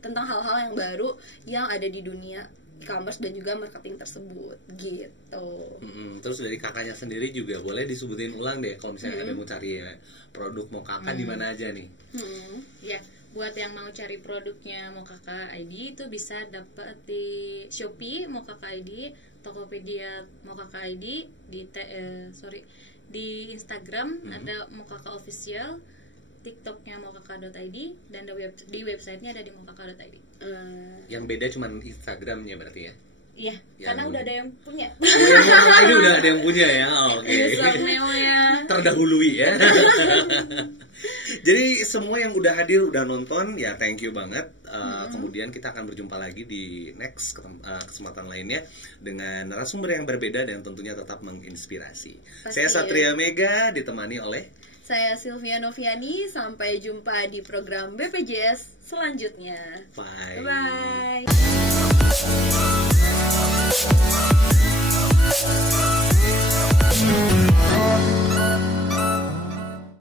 tentang hal-hal yang baru yang ada di dunia e-commerce dan juga marketing tersebut gitu. Terus dari kakaknya sendiri juga boleh disebutin ulang deh kalau misalnya ada mau cari ya, produk mau kakak di mana aja nih? Ya, buat yang mau cari produknya Mokaka ID itu bisa dapat di Shopee Mokaka ID, Tokopedia Mokaka ID, di Instagram ada Mokaka Official, TikToknya mokaka.id, dan di websitenya ada di mokaka.id. Yang beda cuma Instagramnya berarti ya? Iya, karena udah ada yang punya. Ini udah ada yang punya ya, oke. Terdahului ya. Jadi semua yang udah hadir, udah nonton, ya thank you banget. Kemudian kita akan berjumpa lagi di next kesempatan lainnya dengan narasumber yang berbeda dan tentunya tetap menginspirasi. Saya Satria Mega, ditemani oleh saya Sylvia Noviani. Sampai jumpa di program BPJS selanjutnya. Bye. Bye.